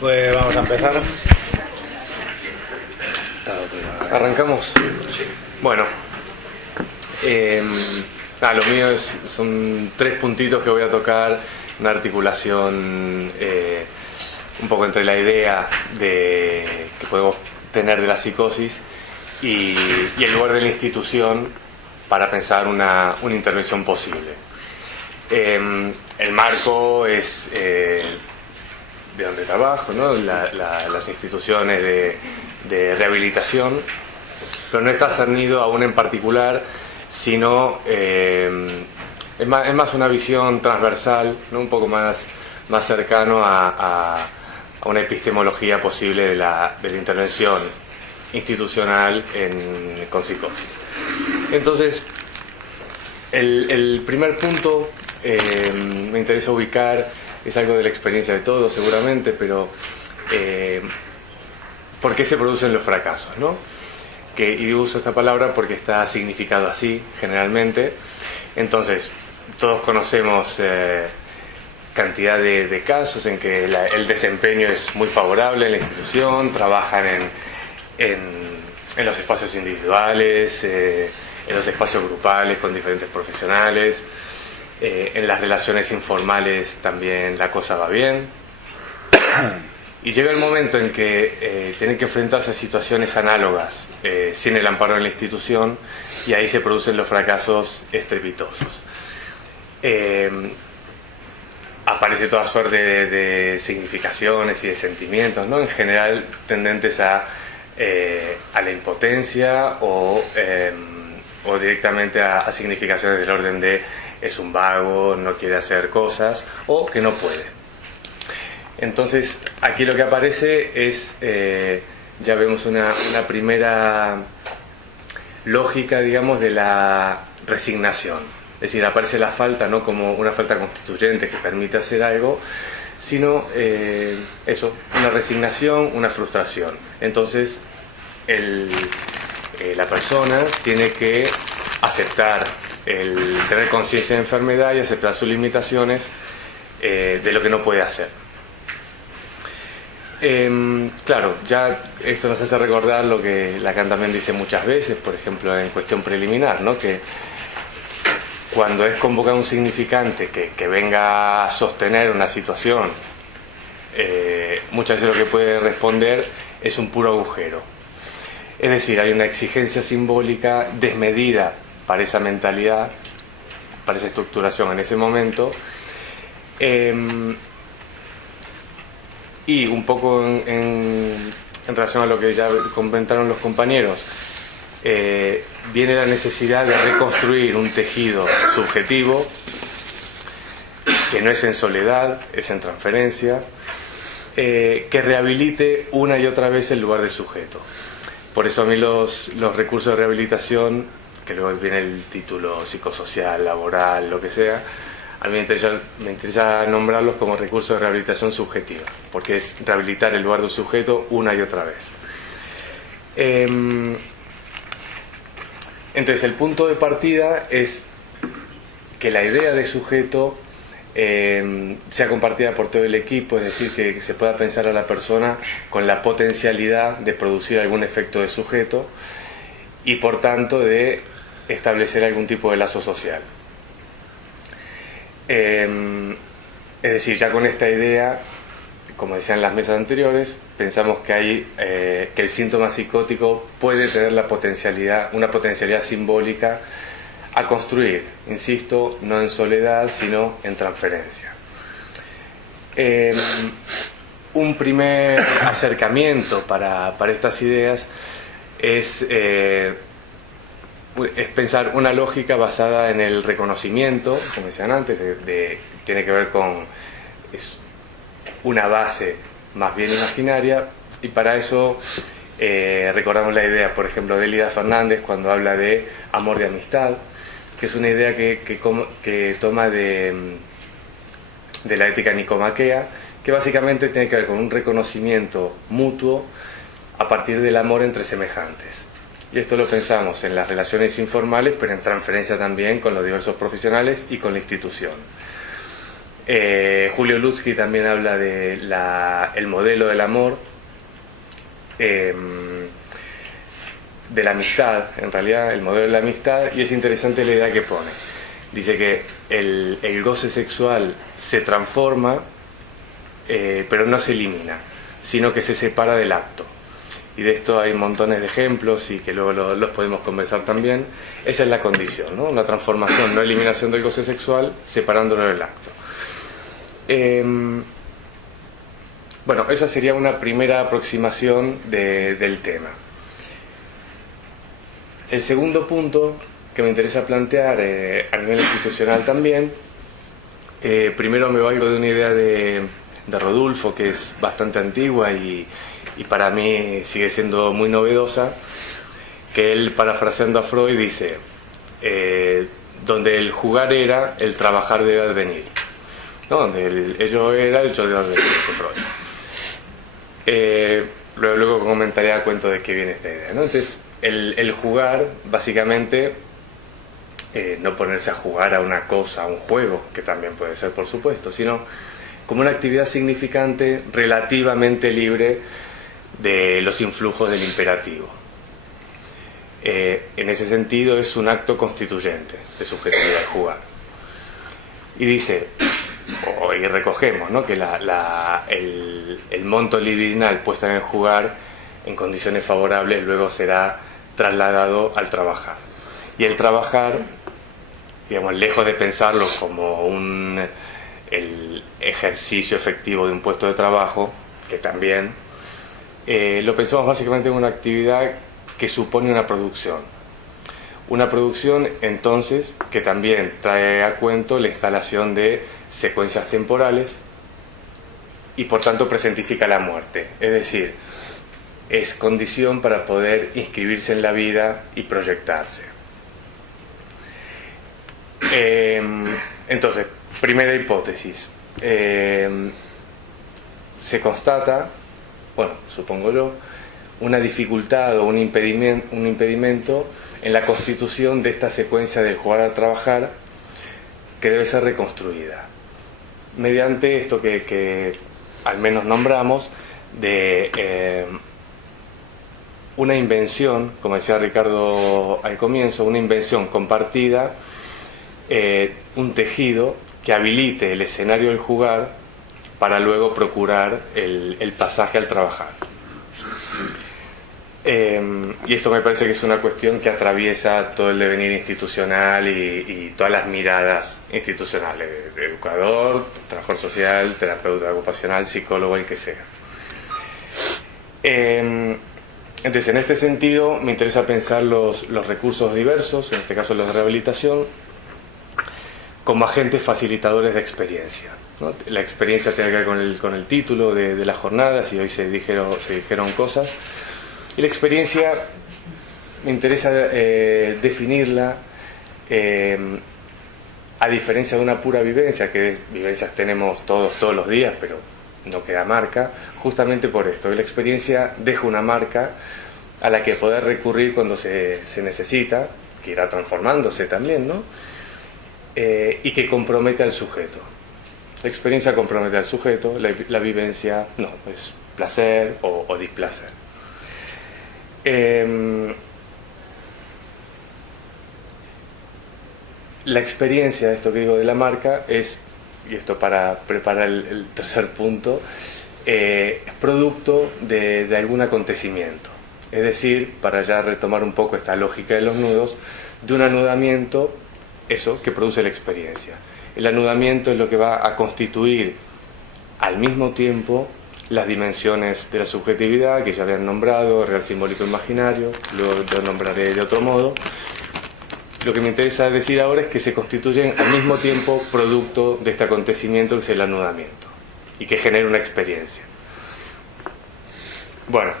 Pues vamos a empezar. ¿Arrancamos? Bueno, lo mío son 3 puntitos que voy a tocar, una articulación un poco entre la idea que podemos tener de la psicosis y el lugar de la institución para pensar una intervención posible. El marco es de donde trabajo, ¿no? Las instituciones de rehabilitación, pero no está cernido a una en particular, sino es más una visión transversal, ¿no? Un poco más cercano a una epistemología posible de la intervención institucional con psicosis. Entonces, el primer punto me interesa ubicar, es algo de la experiencia de todos seguramente, pero ¿por qué se producen los fracasos, ¿no? Y uso esta palabra porque está significado así generalmente. Entonces, todos conocemos cantidad de casos en que el desempeño es muy favorable en la institución, trabajan en los espacios individuales, en los espacios grupales con diferentes profesionales. En las relaciones informales también la cosa va bien, y llega el momento en que tienen que enfrentarse a situaciones análogas sin el amparo de la institución, y ahí se producen los fracasos estrepitosos. Aparece toda suerte de significaciones y de sentimientos, ¿no? En general tendentes a la impotencia o directamente a significaciones del orden de es un vago, no quiere hacer cosas o que no puede. Entonces aquí lo que aparece es, ya vemos una primera lógica, digamos, de la resignación. Es decir, aparece la falta no como una falta constituyente que permite hacer algo, sino una resignación, una frustración. Entonces la persona tiene que aceptar, tener conciencia de enfermedad y aceptar sus limitaciones de lo que no puede hacer. Claro, ya esto nos hace recordar lo que Lacan también dice muchas veces, por ejemplo en cuestión preliminar, ¿no? Que cuando es convocado un significante que venga a sostener una situación, muchas veces lo que puede responder es un puro agujero. Es decir, hay una exigencia simbólica desmedida para esa mentalidad, para esa estructuración en ese momento, y un poco en relación a lo que ya comentaron los compañeros, viene la necesidad de reconstruir un tejido subjetivo que no es en soledad, es en transferencia, que rehabilite una y otra vez el lugar del sujeto. Por eso a mí los recursos de rehabilitación, que luego viene el título psicosocial, laboral, lo que sea, a mí me interesa nombrarlos como recursos de rehabilitación subjetiva, porque es rehabilitar el lugar del sujeto una y otra vez. Entonces el punto de partida es que la idea de sujeto sea compartida por todo el equipo, es decir, que se pueda pensar a la persona con la potencialidad de producir algún efecto de sujeto y por tanto de establecer algún tipo de lazo social. Es decir, ya con esta idea, como decían las mesas anteriores, pensamos que el síntoma psicótico puede tener una potencialidad simbólica a construir, insisto, no en soledad, sino en transferencia. Un primer acercamiento para estas ideas es pensar una lógica basada en el reconocimiento, como decían antes, tiene que ver con una base más bien imaginaria, y para eso recordamos la idea, por ejemplo, de Elida Fernández cuando habla de amor de amistad, que es una idea que toma de la ética nicomaquea, que básicamente tiene que ver con un reconocimiento mutuo a partir del amor entre semejantes. Y esto lo pensamos en las relaciones informales, pero en transferencia también con los diversos profesionales y con la institución. Julio Lutsky también habla de el modelo del amor, de la amistad, en realidad, el modelo de la amistad, y es interesante la idea que pone. Dice que el goce sexual se transforma, pero no se elimina, sino que se separa del acto. Y de esto hay montones de ejemplos y que luego los podemos conversar también. Esa es la condición, ¿no? Una transformación, no eliminación del goce sexual, separándolo del acto. Bueno, esa sería una primera aproximación del tema. El segundo punto que me interesa plantear a nivel institucional también, primero me valgo de una idea de Rodulfo, que es bastante antigua y para mí sigue siendo muy novedosa, que él, parafraseando a Freud, dice, donde el jugar era, el trabajar debe advenir, ¿no? Donde el yo era, el yo debe advenir, dice Freud. Luego comentaré a cuento de qué viene esta idea, ¿no? Entonces, el jugar, básicamente, no ponerse a jugar a una cosa, a un juego, que también puede ser, por supuesto, sino como una actividad significante, relativamente libre de los influjos del imperativo. En ese sentido es un acto constituyente de subjetividad de jugar. Y dice, y recogemos, ¿no?, que el monto libidinal puesto en el jugar en condiciones favorables luego será trasladado al trabajar. Y el trabajar, digamos, lejos de pensarlo como el ejercicio efectivo de un puesto de trabajo, que también lo pensamos básicamente en una actividad que supone una producción. Una producción, entonces, que también trae a cuento la instalación de secuencias temporales y, por tanto, presentifica la muerte. Es decir, es condición para poder inscribirse en la vida y proyectarse. Entonces, primera hipótesis. Se constata, bueno, supongo yo, una dificultad o un impedimento en la constitución de esta secuencia del jugar a trabajar, que debe ser reconstruida mediante esto que al menos nombramos de una invención, como decía Ricardo al comienzo, una invención compartida, un tejido que habilite el escenario del jugar para luego procurar el pasaje al trabajar. Y esto me parece que es una cuestión que atraviesa todo el devenir institucional y todas las miradas institucionales, educador, trabajador social, terapeuta ocupacional, psicólogo, el que sea. Entonces, en este sentido, me interesa pensar los recursos diversos, en este caso los de rehabilitación, como agentes facilitadores de experiencia, ¿no? La experiencia tiene que ver con el título de las jornadas, y hoy se dijeron cosas. Y la experiencia me interesa definirla a diferencia de una pura vivencia, que vivencias tenemos todos los días, pero no queda marca, justamente por esto, que la experiencia deja una marca a la que poder recurrir cuando se necesita, que irá transformándose también, ¿no? Y que compromete al sujeto. La experiencia compromete al sujeto, la vivencia no, es placer o displacer. La experiencia, esto que digo de la marca, es, y esto para preparar el tercer punto, es producto de algún acontecimiento. Es decir, para ya retomar un poco esta lógica de los nudos, de un anudamiento, eso que produce la experiencia. El anudamiento es lo que va a constituir al mismo tiempo las dimensiones de la subjetividad, que ya habían nombrado, real, simbólico, imaginario, luego lo nombraré de otro modo. Lo que me interesa decir ahora es que se constituyen al mismo tiempo producto de este acontecimiento, que es el anudamiento, y que genera una experiencia. Bueno,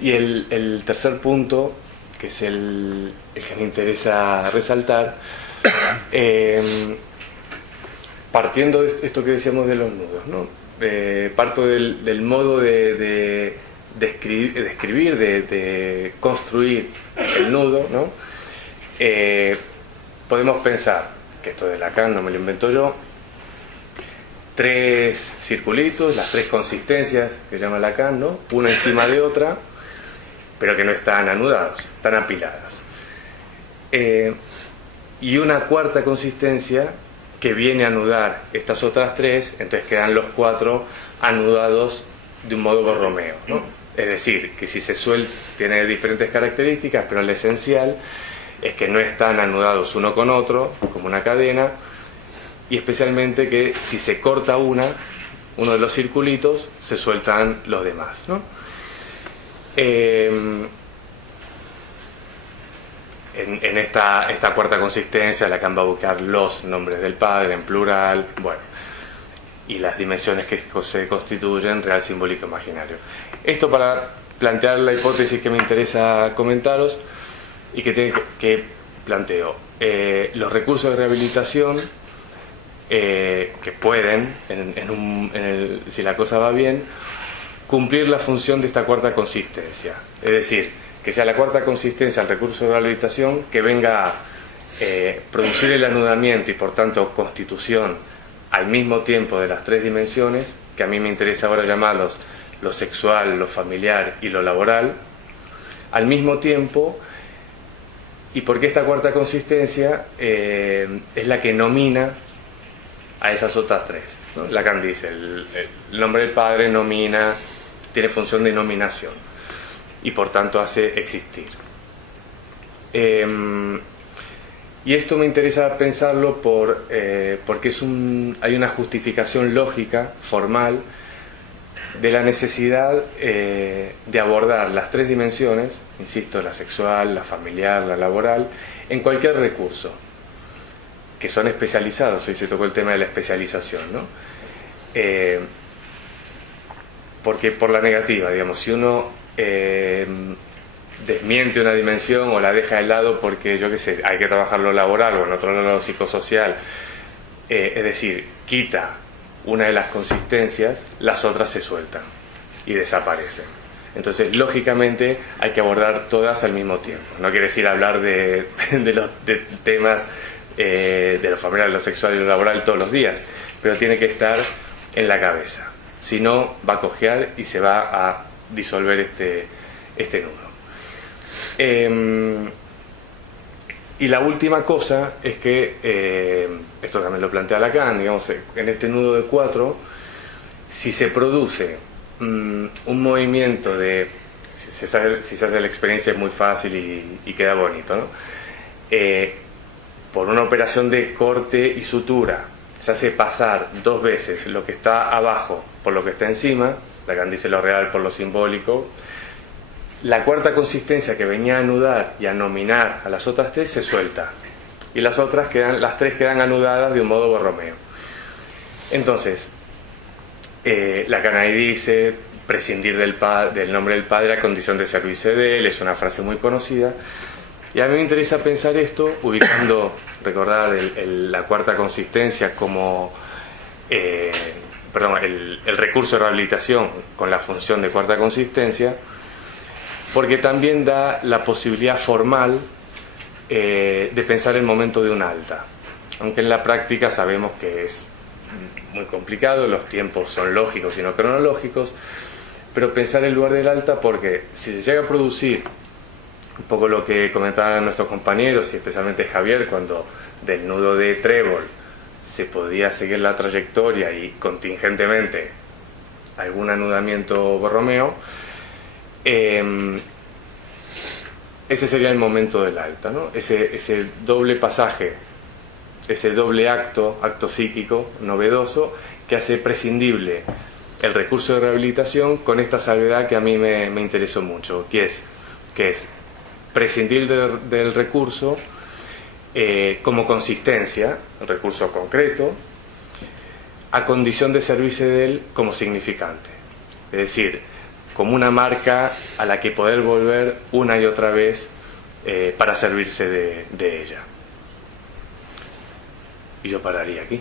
y el tercer punto, que es el que me interesa resaltar, partiendo de esto que decíamos de los nudos, ¿no? Parto del modo de escribir, de construir el nudo, ¿no? Podemos pensar que esto de Lacan no me lo invento yo, 3 circulitos, las 3 consistencias que llama Lacan, ¿no? Una encima de otra, pero que no están anudados, están apilados. Y una cuarta consistencia que viene a anudar estas otras 3, entonces quedan los 4 anudados de un modo Borromeo, ¿no? Es decir, que si se suelta, tiene diferentes características, pero lo esencial es que no están anudados uno con otro, como una cadena, y especialmente que si se corta uno de los circulitos, se sueltan los demás, ¿no? En esta cuarta consistencia, Lacan va a buscar los nombres del padre en plural, bueno, y las dimensiones que se constituyen real, simbólico, imaginario. Esto para plantear la hipótesis que me interesa comentaros y que planteo. Los recursos de rehabilitación que pueden, si la cosa va bien, cumplir la función de esta cuarta consistencia. Es decir, que sea la cuarta consistencia el recurso de rehabilitación que venga a producir el anudamiento y por tanto constitución al mismo tiempo de las 3 dimensiones, que a mí me interesa ahora llamarlos lo sexual, lo familiar y lo laboral, al mismo tiempo. ¿Y por qué esta cuarta consistencia es la que nomina a esas otras 3, ¿no? Lacan dice, el nombre del padre nomina, tiene función de nominación y por tanto hace existir. Y esto me interesa pensarlo porque hay una justificación lógica, formal, de la necesidad de abordar las 3 dimensiones, insisto, la sexual, la familiar, la laboral, en cualquier recurso, que son especializados. Hoy se tocó el tema de la especialización, ¿no? Porque por la negativa, digamos, si uno desmiente una dimensión o la deja de lado porque, yo qué sé, hay que trabajar lo laboral o en otro lado lo psicosocial, es decir, quita una de las consistencias, las otras se sueltan y desaparecen. Entonces, lógicamente, hay que abordar todas al mismo tiempo. No quiere decir hablar de temas de lo familiar, lo sexual y lo laboral todos los días, pero tiene que estar en la cabeza. Si no, va a cojear y se va a disolver este nudo. Y la última cosa es que, esto también lo plantea Lacan, digamos, en este nudo de 4, si se produce un movimiento si se hace la experiencia es muy fácil y queda bonito, ¿no? Por una operación de corte y sutura, se hace pasar 2 veces lo que está abajo por lo que está encima, Lacan dice lo real por lo simbólico, la cuarta consistencia que venía a anudar y a nominar a las otras 3 se suelta y las 3 quedan anudadas de un modo Borromeo. Entonces, Lacan ahí dice prescindir del nombre del padre a condición de servirse de él, es una frase muy conocida, y a mí me interesa pensar esto ubicando, recordar la cuarta consistencia como el recurso de rehabilitación con la función de cuarta consistencia, porque también da la posibilidad formal de pensar el momento de un alta, aunque en la práctica sabemos que es muy complicado, los tiempos son lógicos y no cronológicos, pero pensar el lugar del alta, porque si se llega a producir un poco lo que comentaban nuestros compañeros y especialmente Javier, cuando del nudo de trébol se podía seguir la trayectoria y contingentemente algún anudamiento Borromeo, ese sería el momento del alta, ¿no? Ese doble pasaje, ese doble acto psíquico novedoso que hace prescindible el recurso de rehabilitación con esta salvedad que a mí me interesó mucho, que es prescindir del recurso como consistencia, el recurso concreto, a condición de servirse de él como significante, es decir, como una marca a la que poder volver una y otra vez para servirse de ella. Y yo pararía aquí.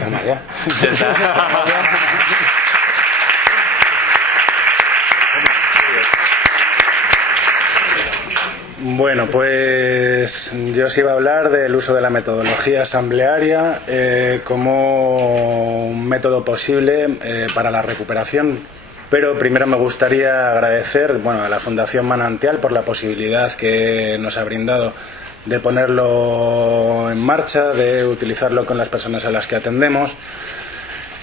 Ya. Bueno, pues yo os iba a hablar del uso de la metodología asamblearia como un método posible para la recuperación, pero primero me gustaría agradecer a la Fundación Manantial por la posibilidad que nos ha brindado de ponerlo en marcha, de utilizarlo con las personas a las que atendemos.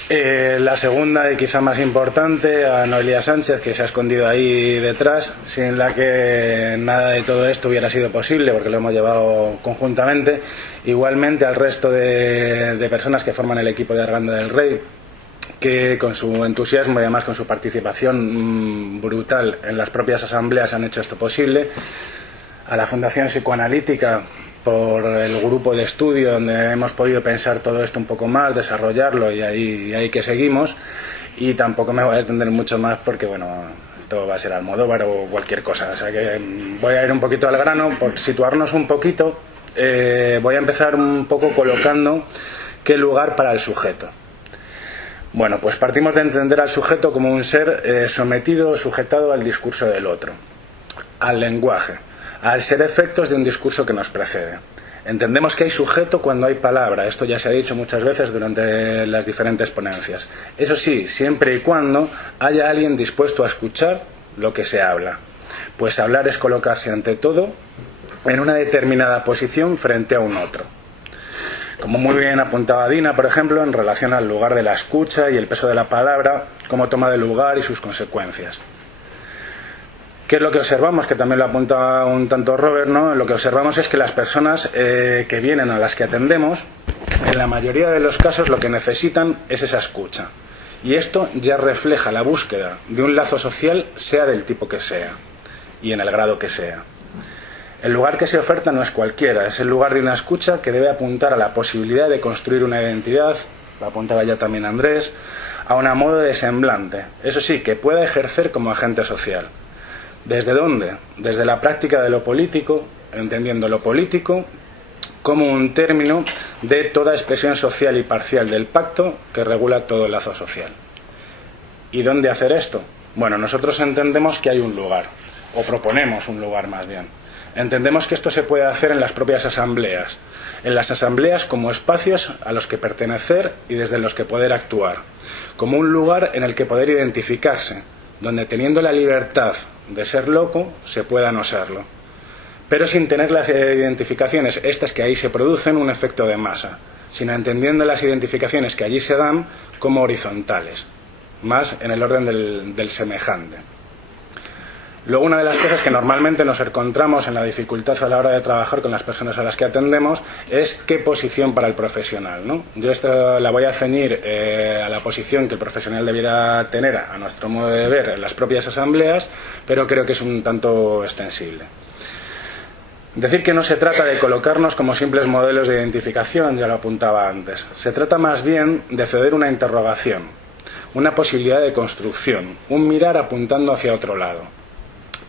La segunda y quizá más importante, a Noelia Sánchez, que se ha escondido ahí detrás, sin la que nada de todo esto hubiera sido posible, porque lo hemos llevado conjuntamente. Igualmente al resto de personas que forman el equipo de Arganda del Rey, que con su entusiasmo y además con su participación brutal en las propias asambleas han hecho esto posible. A la Fundación Psicoanalítica, por el grupo de estudio donde hemos podido pensar todo esto un poco más, desarrollarlo, y ahí que seguimos. Y tampoco me voy a extender mucho más porque esto va a ser Almodóvar o cualquier cosa, o sea que voy a ir un poquito al grano. Por situarnos un poquito, voy a empezar un poco colocando qué lugar para el sujeto. Bueno, pues partimos de entender al sujeto como un ser sometido o sujetado al discurso del otro, al lenguaje, al ser efectos de un discurso que nos precede. Entendemos que hay sujeto cuando hay palabra. Esto ya se ha dicho muchas veces durante las diferentes ponencias. Eso sí, siempre y cuando haya alguien dispuesto a escuchar lo que se habla. Pues hablar es colocarse ante todo en una determinada posición frente a un otro. Como muy bien apuntaba Dina, por ejemplo, en relación al lugar de la escucha y el peso de la palabra, cómo toma de lugar y sus consecuencias. ¿Qué es lo que observamos? Que también lo apunta un tanto Robert, ¿no? Lo que observamos es que las personas que vienen, a las que atendemos, en la mayoría de los casos lo que necesitan es esa escucha. Y esto ya refleja la búsqueda de un lazo social, sea del tipo que sea y en el grado que sea. El lugar que se oferta no es cualquiera, es el lugar de una escucha que debe apuntar a la posibilidad de construir una identidad, lo apuntaba ya también Andrés, a un modo de semblante, eso sí, que pueda ejercer como agente social. ¿Desde dónde? Desde la práctica de lo político, entendiendo lo político como un término de toda expresión social y parcial del pacto que regula todo el lazo social. ¿Y dónde hacer esto? Bueno, nosotros entendemos que hay un lugar, o proponemos un lugar más bien. Entendemos que esto se puede hacer en las propias asambleas, en las asambleas como espacios a los que pertenecer y desde los que poder actuar, como un lugar en el que poder identificarse, donde teniendo la libertad de ser loco se pueda no serlo, pero sin tener las identificaciones estas que ahí se producen un efecto de masa, sino entendiendo las identificaciones que allí se dan como horizontales, más en el orden del semejante. Luego, una de las cosas que normalmente nos encontramos en la dificultad a la hora de trabajar con las personas a las que atendemos es qué posición para el profesional, ¿no? Yo esta la voy a ceñir a la posición que el profesional debiera tener, a nuestro modo de ver, en las propias asambleas, pero creo que es un tanto extensible. Decir que no se trata de colocarnos como simples modelos de identificación, ya lo apuntaba antes. Se trata más bien de ceder una interrogación, una posibilidad de construcción, un mirar apuntando hacia otro lado,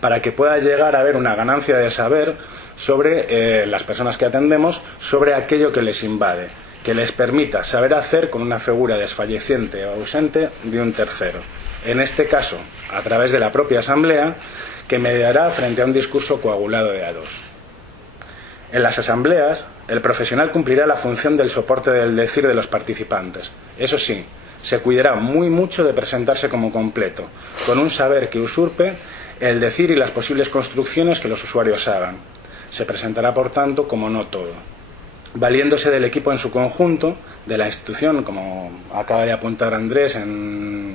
para que pueda llegar a haber una ganancia de saber sobre las personas que atendemos, sobre aquello que les invade, que les permita saber hacer con una figura desfalleciente o ausente de un tercero. En este caso, a través de la propia asamblea, que mediará frente a un discurso coagulado de a dos. En las asambleas, el profesional cumplirá la función del soporte del decir de los participantes. Eso sí, se cuidará muy mucho de presentarse como completo, con un saber que usurpe el decir y las posibles construcciones que los usuarios hagan. Se presentará, por tanto, como no todo, valiéndose del equipo en su conjunto, de la institución, como acaba de apuntar Andrés,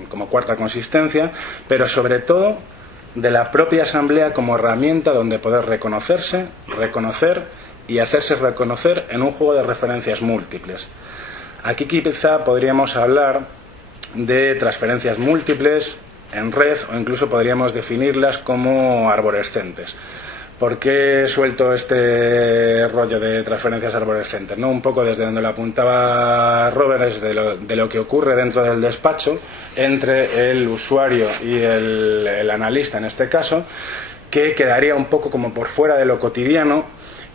como cuarta consistencia, pero sobre todo de la propia asamblea como herramienta donde poder reconocerse, reconocer y hacerse reconocer en un juego de referencias múltiples. Aquí quizá podríamos hablar de transferencias múltiples en red, o incluso podríamos definirlas como arborescentes. ¿Por qué suelto este rollo de transferencias arborescentes? ¿No? Un poco desde donde lo apuntaba Robert, es de lo que ocurre dentro del despacho entre el usuario y el analista, en este caso, que quedaría un poco como por fuera de lo cotidiano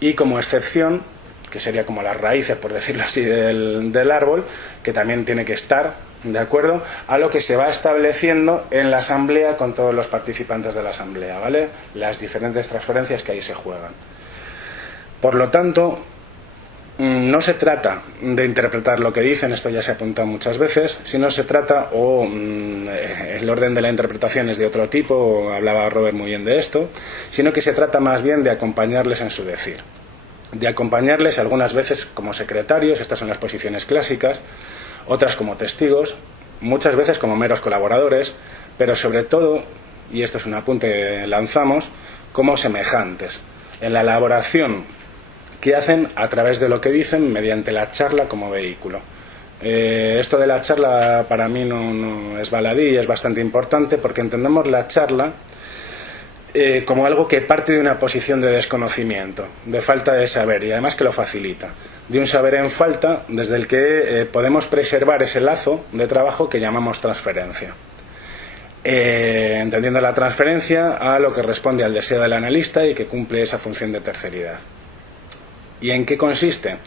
y como excepción, que sería como las raíces, por decirlo así, del árbol, que también tiene que estar ¿de acuerdo?, a lo que se va estableciendo en la asamblea con todos los participantes de la asamblea, ¿vale? Las diferentes transferencias que ahí se juegan. Por lo tanto, no se trata de interpretar lo que dicen, esto ya se ha apuntado muchas veces, sino se trata, el orden de la interpretación es de otro tipo, hablaba Robert muy bien de esto, sino que se trata más bien de acompañarles en su decir. De acompañarles algunas veces como secretarios, estas son las posiciones clásicas, otras como testigos, muchas veces como meros colaboradores, pero sobre todo, y esto es un apunte que lanzamos, como semejantes, en la elaboración que hacen a través de lo que dicen mediante la charla como vehículo. Esto de la charla para mí no es baladí, es bastante importante porque entendemos la charla como algo que parte de una posición de desconocimiento, de falta de saber y además que lo facilita, de un saber en falta desde el que podemos preservar ese lazo de trabajo que llamamos transferencia. Entendiendo la transferencia a lo que responde al deseo del analista y que cumple esa función de terceridad. ¿Y en qué consiste?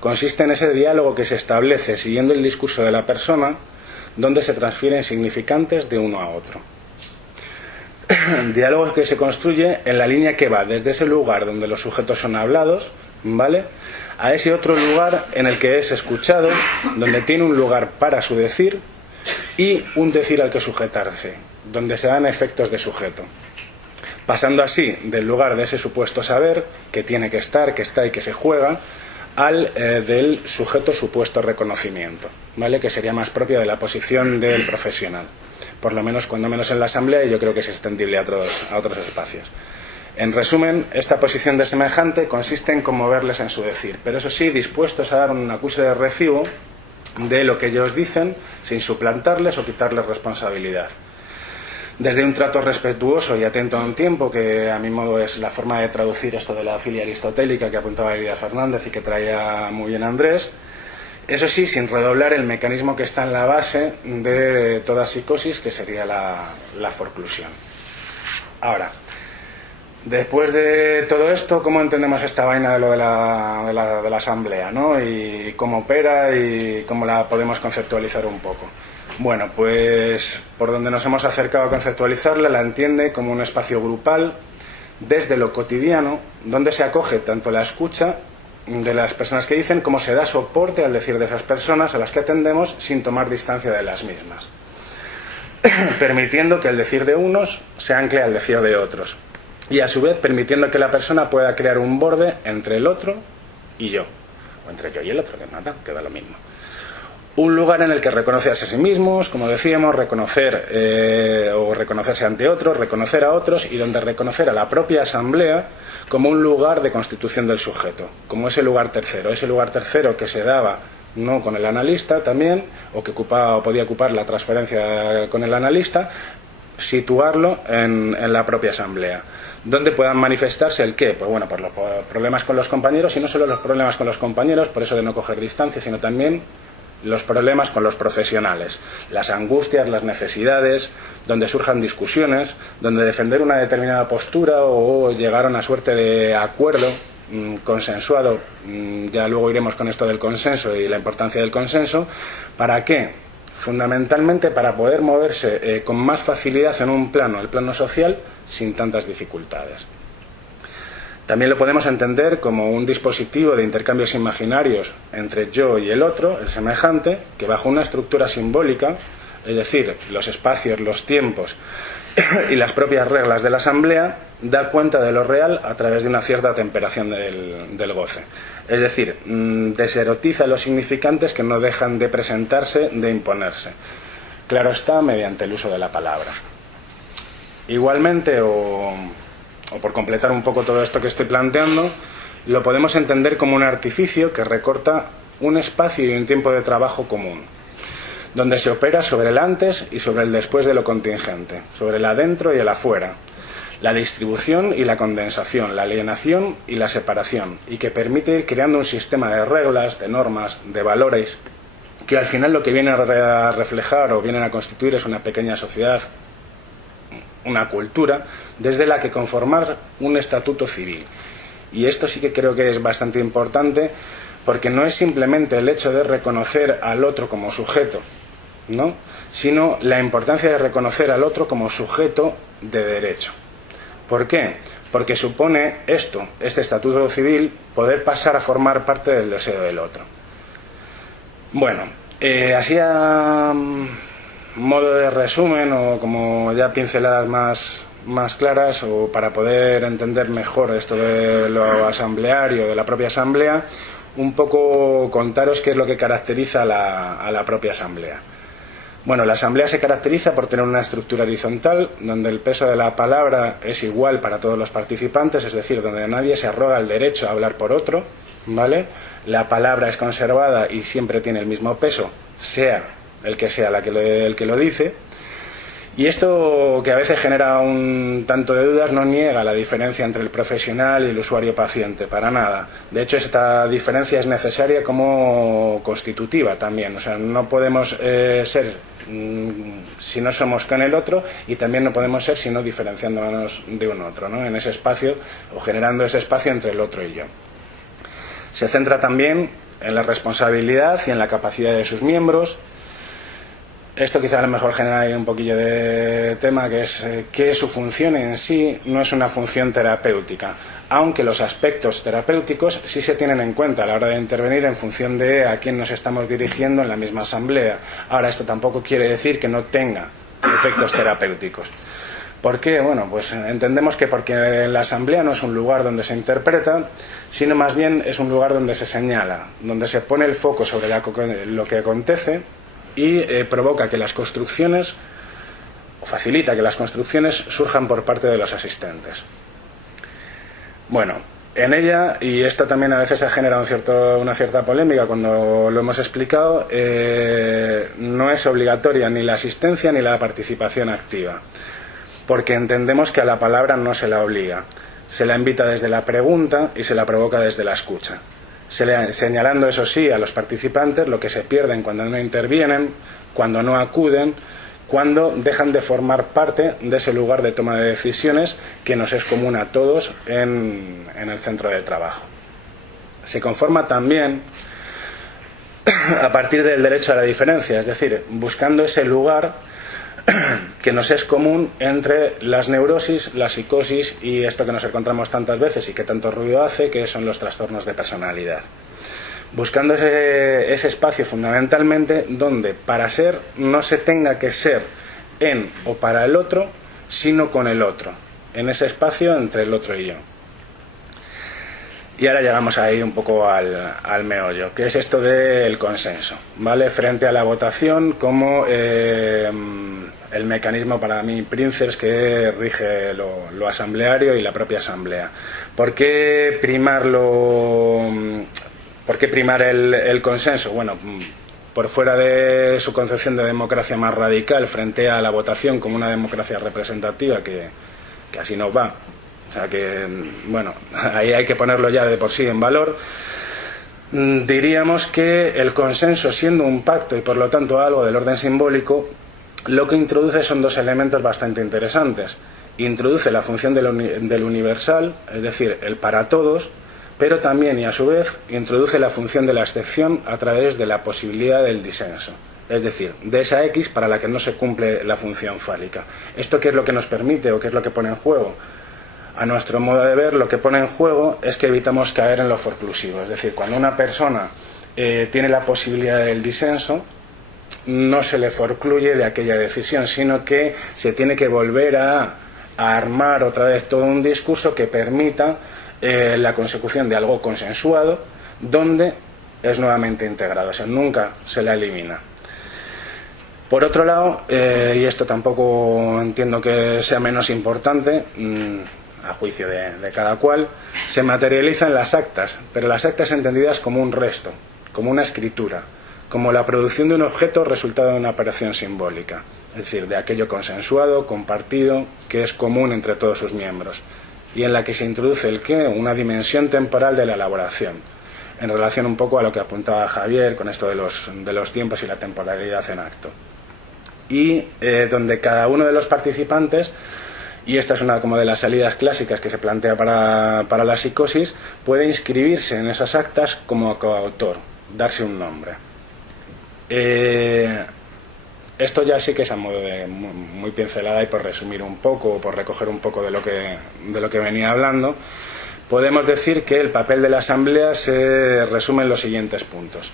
Consiste en ese diálogo que se establece siguiendo el discurso de la persona, donde se transfieren significantes de uno a otro. Diálogo que se construye en la línea que va desde ese lugar donde los sujetos son hablados, ¿vale?, a ese otro lugar en el que es escuchado, donde tiene un lugar para su decir y un decir al que sujetarse, donde se dan efectos de sujeto. Pasando así del lugar de ese supuesto saber, que tiene que estar, que está y que se juega, al del sujeto supuesto reconocimiento, ¿vale?, que sería más propio de la posición del profesional. Por lo menos, cuando menos en la asamblea, y yo creo que es extendible a otros espacios. En resumen, esta posición de semejante consiste en conmoverles en su decir, pero eso sí, dispuestos a dar un acuse de recibo de lo que ellos dicen, sin suplantarles o quitarles responsabilidad. Desde un trato respetuoso y atento a un tiempo, que a mi modo es la forma de traducir esto de la filia aristotélica que apuntaba Elida Fernández y que traía muy bien Andrés, eso sí, sin redoblar el mecanismo que está en la base de toda psicosis, que sería la forclusión. Ahora, después de todo esto, ¿cómo entendemos esta vaina de lo de la asamblea, ¿no?, y cómo opera y cómo la podemos conceptualizar un poco? Bueno, pues por donde nos hemos acercado a conceptualizarla, la entiende como un espacio grupal desde lo cotidiano, donde se acoge tanto la escucha de las personas que dicen como se da soporte al decir de esas personas a las que atendemos sin tomar distancia de las mismas, permitiendo que el decir de unos se ancle al decir de otros y a su vez permitiendo que la persona pueda crear un borde entre el otro y yo, o entre yo y el otro, que nada, queda lo mismo. Un lugar en el que reconocerse a sí mismos, como decíamos, reconocer o reconocerse ante otros, reconocer a otros, y donde reconocer a la propia asamblea como un lugar de constitución del sujeto, como ese lugar tercero que se daba no con el analista también, o que podía ocupar la transferencia con el analista, situarlo en la propia asamblea, donde puedan manifestarse el qué, pues bueno, por los problemas con los compañeros, y no solo los problemas con los compañeros, por eso de no coger distancia, sino también los problemas con los profesionales, las angustias, las necesidades, donde surjan discusiones, donde defender una determinada postura o llegar a una suerte de acuerdo consensuado, ya luego iremos con esto del consenso y la importancia del consenso. ¿Para qué? Fundamentalmente para poder moverse con más facilidad en un plano, el plano social, sin tantas dificultades. También lo podemos entender como un dispositivo de intercambios imaginarios entre yo y el otro, el semejante, que bajo una estructura simbólica, es decir, los espacios, los tiempos y las propias reglas de la asamblea, da cuenta de lo real a través de una cierta temperación del goce. Es decir, deserotiza los significantes que no dejan de presentarse, de imponerse. Claro está, mediante el uso de la palabra. Igualmente, o por completar un poco todo esto que estoy planteando, lo podemos entender como un artificio que recorta un espacio y un tiempo de trabajo común, donde se opera sobre el antes y sobre el después de lo contingente, sobre el adentro y el afuera, la distribución y la condensación, la alienación y la separación, y que permite ir creando un sistema de reglas, de normas, de valores, que al final lo que viene a reflejar o vienen a constituir es una pequeña sociedad, una cultura, desde la que conformar un estatuto civil. Y esto sí que creo que es bastante importante, porque no es simplemente el hecho de reconocer al otro como sujeto ¿no?, sino la importancia de reconocer al otro como sujeto de derecho. ¿Por qué? Porque supone este estatuto civil, poder pasar a formar parte del deseo del otro. Bueno, así a modo de resumen, o como ya pinceladas más claras, o para poder entender mejor esto de lo asambleario, de la propia asamblea, un poco contaros qué es lo que caracteriza a la propia asamblea. Bueno, la asamblea se caracteriza por tener una estructura horizontal, donde el peso de la palabra es igual para todos los participantes, es decir, donde nadie se arroga el derecho a hablar por otro, ¿vale? La palabra es conservada y siempre tiene el mismo peso, sea el que sea el que lo dice. Y esto, que a veces genera un tanto de dudas, no niega la diferencia entre el profesional y el usuario paciente, para nada. De hecho, esta diferencia es necesaria como constitutiva también. O sea, no podemos ser si no somos con el otro, y también no podemos ser si no diferenciándonos de un otro, ¿no?, en ese espacio, o generando ese espacio entre el otro y yo. Se centra también en la responsabilidad y en la capacidad de sus miembros. Esto quizá a lo mejor genera ahí un poquillo de tema, que es que su función en sí no es una función terapéutica, aunque los aspectos terapéuticos sí se tienen en cuenta a la hora de intervenir en función de a quién nos estamos dirigiendo en la misma asamblea. Ahora, esto tampoco quiere decir que no tenga efectos terapéuticos. ¿Por qué? Bueno, pues entendemos que porque la asamblea no es un lugar donde se interpreta, sino más bien es un lugar donde se señala, donde se pone el foco sobre lo que acontece, y provoca que las construcciones, o facilita que las construcciones surjan por parte de los asistentes. Bueno, en ella, y esto también a veces ha generado una cierta polémica cuando lo hemos explicado, no es obligatoria ni la asistencia ni la participación activa, porque entendemos que a la palabra no se la obliga. Se la invita desde la pregunta y se la provoca desde la escucha, señalando, eso sí, a los participantes lo que se pierden cuando no intervienen, cuando no acuden, cuando dejan de formar parte de ese lugar de toma de decisiones que nos es común a todos en el centro de trabajo. Se conforma también a partir del derecho a la diferencia, es decir, buscando ese lugar que nos es común entre las neurosis, la psicosis y esto que nos encontramos tantas veces y que tanto ruido hace, que son los trastornos de personalidad. Buscando ese espacio fundamentalmente donde para ser no se tenga que ser en o para el otro, sino con el otro, en ese espacio entre el otro y yo. Y ahora llegamos ahí un poco al meollo, que es esto del consenso, ¿vale? Frente a la votación como el mecanismo, para mí, Princeps, que rige lo asambleario y la propia asamblea. ¿Por qué primar el consenso? Bueno, por fuera de su concepción de democracia más radical frente a la votación como una democracia representativa, que así nos va. O sea que, bueno, ahí hay que ponerlo ya de por sí en valor. Diríamos que el consenso, siendo un pacto y por lo tanto algo del orden simbólico, lo que introduce son dos elementos bastante interesantes. Introduce la función del universal, es decir, el para todos, pero también y a su vez introduce la función de la excepción a través de la posibilidad del disenso. Es decir, de esa X para la que no se cumple la función fálica. ¿Esto qué es lo que nos permite o qué es lo que pone en juego? A nuestro modo de ver, lo que pone en juego es que evitamos caer en lo forclusivo. Es decir, cuando una persona tiene la posibilidad del disenso, no se le forcluye de aquella decisión, sino que se tiene que volver a armar otra vez todo un discurso que permita la consecución de algo consensuado, donde es nuevamente integrado. O sea, nunca se la elimina. Por otro lado, y esto tampoco entiendo que sea menos importante, a juicio de cada cual, se materializan las actas, pero las actas entendidas como un resto, como una escritura, como la producción de un objeto resultado de una operación simbólica, es decir, de aquello consensuado, compartido, que es común entre todos sus miembros, y en la que se introduce el qué, una dimensión temporal de la elaboración, en relación un poco a lo que apuntaba Javier con esto de los tiempos y la temporalidad en acto. Y donde cada uno de los participantes, y esta es una como de las salidas clásicas que se plantea para la psicosis, puede inscribirse en esas actas como coautor, darse un nombre. Esto ya sí que es a modo de muy pincelada y por resumir un poco, o por recoger un poco de lo que venía hablando. Podemos decir que el papel de la Asamblea se resume en los siguientes puntos.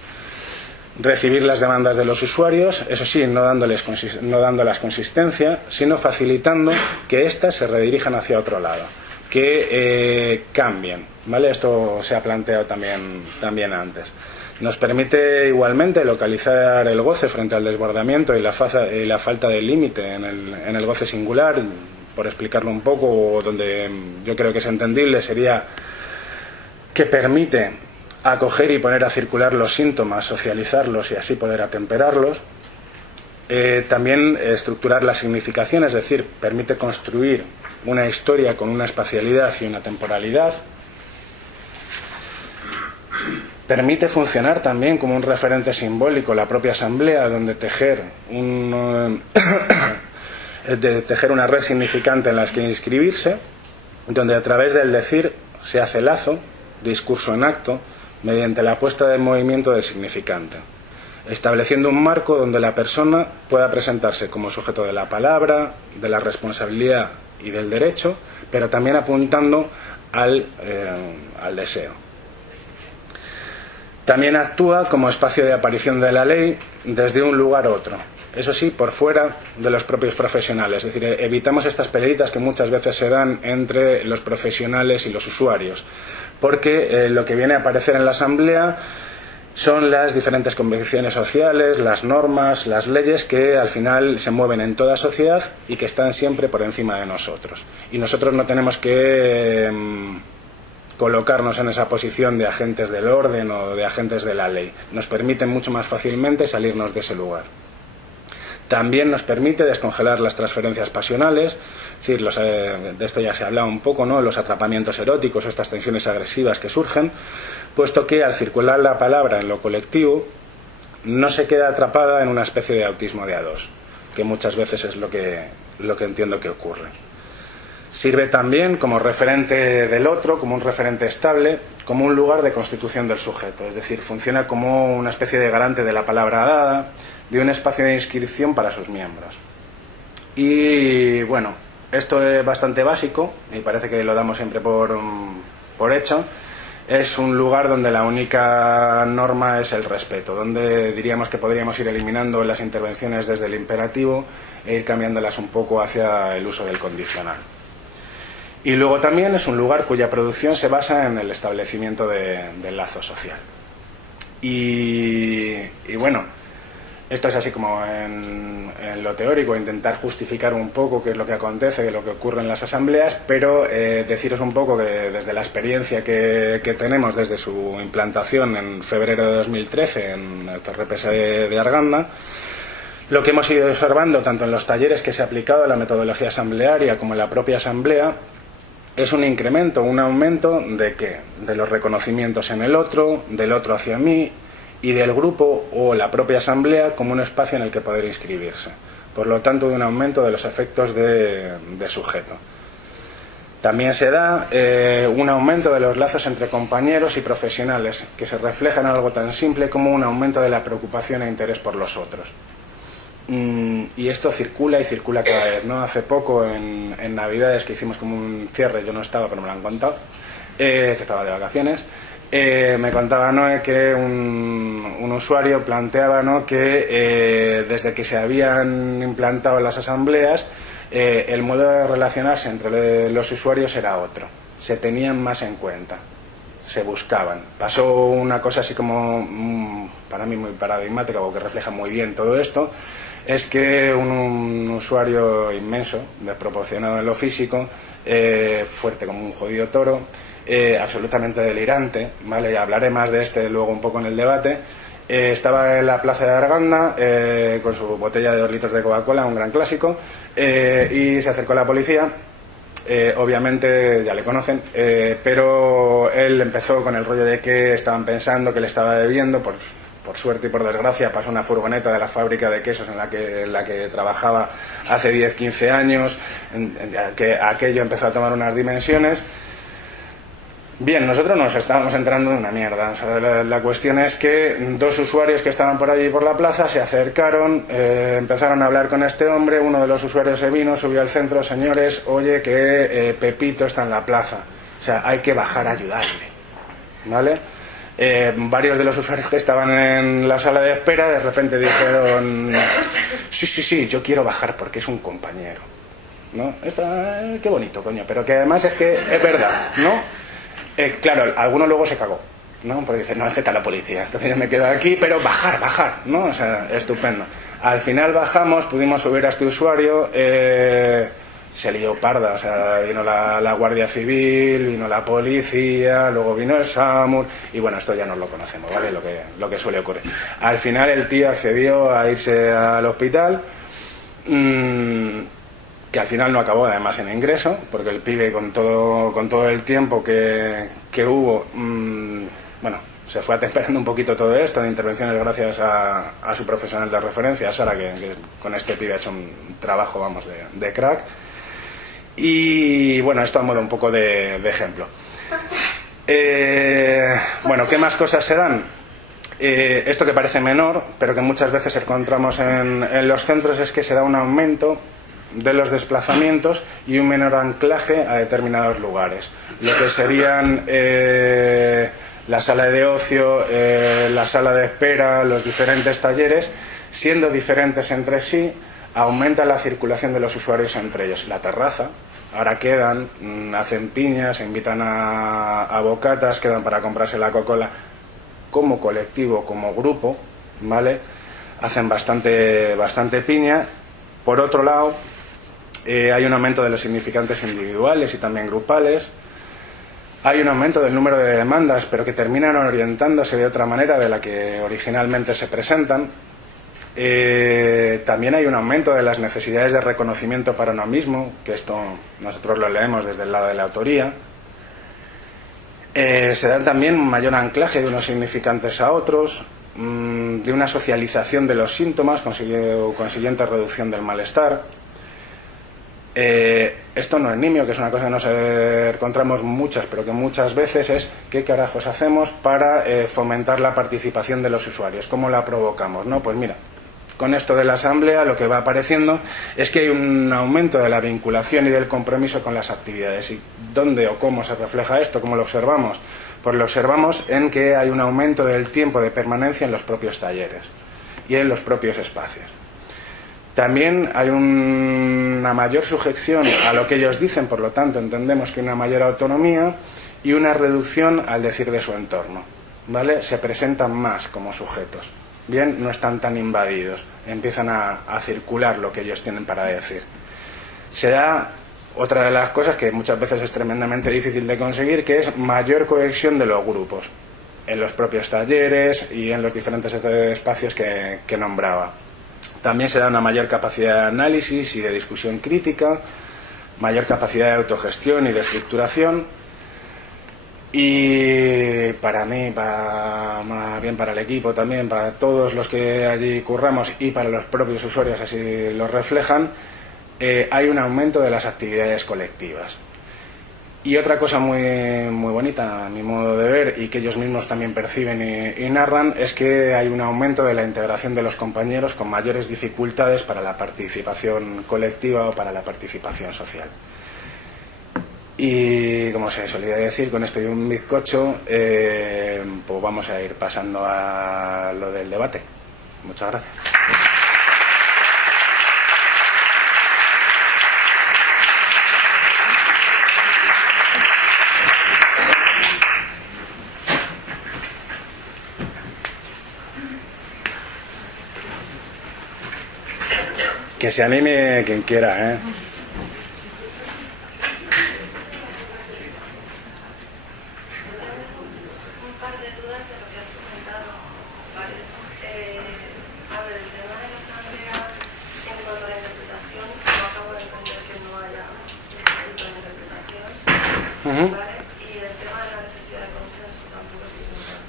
Recibir las demandas de los usuarios, eso sí, no dándolas consistencia, sino facilitando que éstas se redirijan hacia otro lado, que cambien, ¿vale? Esto se ha planteado también antes. Nos permite igualmente localizar el goce frente al desbordamiento y la falta de límite en el goce singular. Por explicarlo un poco, donde yo creo que es entendible, sería que permite acoger y poner a circular los síntomas, socializarlos y así poder atemperarlos. También estructurar la significación, es decir, permite construir una historia con una espacialidad y una temporalidad. Permite funcionar también como un referente simbólico la propia Asamblea, donde tejer una red significante en la que inscribirse, donde a través del decir se hace lazo, discurso en acto, mediante la puesta en movimiento del significante, estableciendo un marco donde la persona pueda presentarse como sujeto de la palabra, de la responsabilidad y del derecho, pero también apuntando al deseo. También actúa como espacio de aparición de la ley desde un lugar a otro, eso sí, por fuera de los propios profesionales. Es decir, evitamos estas peleitas que muchas veces se dan entre los profesionales y los usuarios, porque lo que viene a aparecer en la Asamblea son las diferentes convenciones sociales, las normas, las leyes que al final se mueven en toda sociedad y que están siempre por encima de nosotros. Y nosotros no tenemos que colocarnos en esa posición de agentes del orden o de agentes de la ley. Nos permiten mucho más fácilmente salirnos de ese lugar. También nos permite descongelar las transferencias pasionales, es decir, de esto ya se ha hablado un poco, ¿no? Los atrapamientos eróticos, estas tensiones agresivas que surgen, puesto que al circular la palabra en lo colectivo no se queda atrapada en una especie de autismo de A2, que muchas veces es lo que entiendo que ocurre. Sirve también como referente del otro, como un referente estable, como un lugar de constitución del sujeto, es decir, funciona como una especie de garante de la palabra dada, de un espacio de inscripción para sus miembros. Y bueno, esto es bastante básico y parece que lo damos siempre por hecho. Es un lugar donde la única norma es el respeto, donde diríamos que podríamos ir eliminando las intervenciones desde el imperativo e ir cambiándolas un poco hacia el uso del condicional. Y luego también es un lugar cuya producción se basa en el establecimiento del lazo social. Y bueno, esto es así como en lo teórico, intentar justificar un poco qué es lo que acontece, lo que ocurre en las asambleas, pero deciros un poco que desde la experiencia que tenemos desde su implantación en febrero de 2013 en el TRPS de Arganda, lo que hemos ido observando tanto en los talleres que se ha aplicado a la metodología asamblearia como en la propia asamblea es un incremento, un aumento ¿de qué? De los reconocimientos en el otro, del otro hacia mí y del grupo o la propia asamblea como un espacio en el que poder inscribirse. Por lo tanto, de un aumento de los efectos de sujeto. También se da un aumento de los lazos entre compañeros y profesionales, que se refleja en algo tan simple como un aumento de la preocupación e interés por los otros. Y esto circula y circula cada vez, ¿no? Hace poco en Navidades que hicimos como un cierre, yo no estaba pero me lo han contado, que estaba de vacaciones, me contaba, ¿no?, que un usuario planteaba, ¿no?, que desde que se habían implantado las asambleas el modo de relacionarse entre los usuarios era otro, se tenían más en cuenta, se buscaban. Pasó una cosa así como para mí muy paradigmática, o que refleja muy bien todo esto, es que un usuario inmenso, desproporcionado en lo físico, fuerte como un jodido toro, absolutamente delirante, ¿vale? Y hablaré más de luego un poco en el debate. Estaba en la plaza de Arganda con su botella de 2 litros de Coca-Cola, un gran clásico, y se acercó la policía. Obviamente ya le conocen, pero él empezó con el rollo de que estaban pensando que le estaba bebiendo. Por suerte y por desgracia pasó una furgoneta de la fábrica de quesos en la que trabajaba hace 10-15 años, que aquello empezó a tomar unas dimensiones. Bien, nosotros nos estábamos entrando en una mierda. O sea, la cuestión es que dos usuarios que estaban por allí por la plaza se acercaron, empezaron a hablar con este hombre. Uno de los usuarios se vino, subió al centro: señores, oye, que Pepito está en la plaza. O sea, hay que bajar a ayudarle, ¿vale? Varios de los usuarios que estaban en la sala de espera de repente dijeron: sí, yo quiero bajar porque es un compañero, ¿no? Qué bonito, coño, pero que además es que es verdad, ¿no? Claro, alguno luego se cagó, ¿no? Porque dice: no, es que está la policía, entonces yo me quedo aquí, pero bajar, ¿no? O sea, estupendo. Al final bajamos, pudimos subir a este usuario, se lió parda, o sea, vino la Guardia Civil, vino la policía, luego vino el SAMUR, y bueno, esto ya no lo conocemos, ¿vale? Lo que suele ocurrir. Al final el tío accedió a irse al hospital, que al final no acabó además en ingreso, porque el pibe con todo el tiempo que hubo, bueno, se fue atemperando un poquito todo esto de intervenciones gracias a su profesional de referencia, Sara, que con este pibe ha hecho un trabajo, vamos, de crack. Y bueno, esto a modo un poco de ejemplo. Bueno, ¿qué más cosas se dan? Esto que parece menor, pero que muchas veces encontramos en los centros, es que se da un aumento de los desplazamientos y un menor anclaje a determinados lugares. Lo que serían la sala de ocio, la sala de espera, los diferentes talleres, siendo diferentes entre sí, aumenta la circulación de los usuarios entre ellos. La terraza, ahora quedan, hacen piñas, se invitan a bocatas, quedan para comprarse la Coca-Cola como colectivo, como grupo, ¿vale? Hacen bastante piña. Por otro lado, hay un aumento de los significantes individuales y también grupales. Hay un aumento del número de demandas, pero que terminan orientándose de otra manera de la que originalmente se presentan. También hay un aumento de las necesidades de reconocimiento para uno mismo, que esto nosotros lo leemos desde el lado de la autoría. Se da también un mayor anclaje de unos significantes a otros, de una socialización de los síntomas, consiguiente reducción del malestar. Esto no es nimio, que es una cosa que nos encontramos muchas, pero que muchas veces es: ¿qué carajos hacemos para fomentar la participación de los usuarios? ¿Cómo la provocamos? ¿No? Pues mira, con esto de la asamblea lo que va apareciendo es que hay un aumento de la vinculación y del compromiso con las actividades. ¿Y dónde o cómo se refleja esto? ¿Cómo lo observamos? Pues lo observamos en que hay un aumento del tiempo de permanencia en los propios talleres y en los propios espacios. También hay una mayor sujeción a lo que ellos dicen, por lo tanto entendemos que una mayor autonomía y una reducción al decir de su entorno, ¿vale? Se presentan más como sujetos, bien, no están tan invadidos, empiezan a circular lo que ellos tienen para decir. Se da otra de las cosas que muchas veces es tremendamente difícil de conseguir, que es mayor cohesión de los grupos en los propios talleres y en los diferentes espacios que nombraba. También se da una mayor capacidad de análisis y de discusión crítica, mayor capacidad de autogestión y de estructuración. Y para mí, más bien para el equipo también, para todos los que allí curramos y para los propios usuarios, así lo reflejan, hay un aumento de las actividades colectivas. Y otra cosa muy bonita, a mi modo de ver, y que ellos mismos también perciben y narran, es que hay un aumento de la integración de los compañeros con mayores dificultades para la participación colectiva o para la participación social. Y como se solía decir, con esto y un bizcocho, pues vamos a ir pasando a lo del debate. Muchas gracias. Que se anime quien quiera, ¿eh? Un par de dudas de lo que has comentado, ¿vale? A ver, el tema de la asamblea en cuanto a la interpretación, no acabo de entender que no haya un punto de interpretación, ¿vale? Y el tema de la necesidad de consenso tampoco es importante.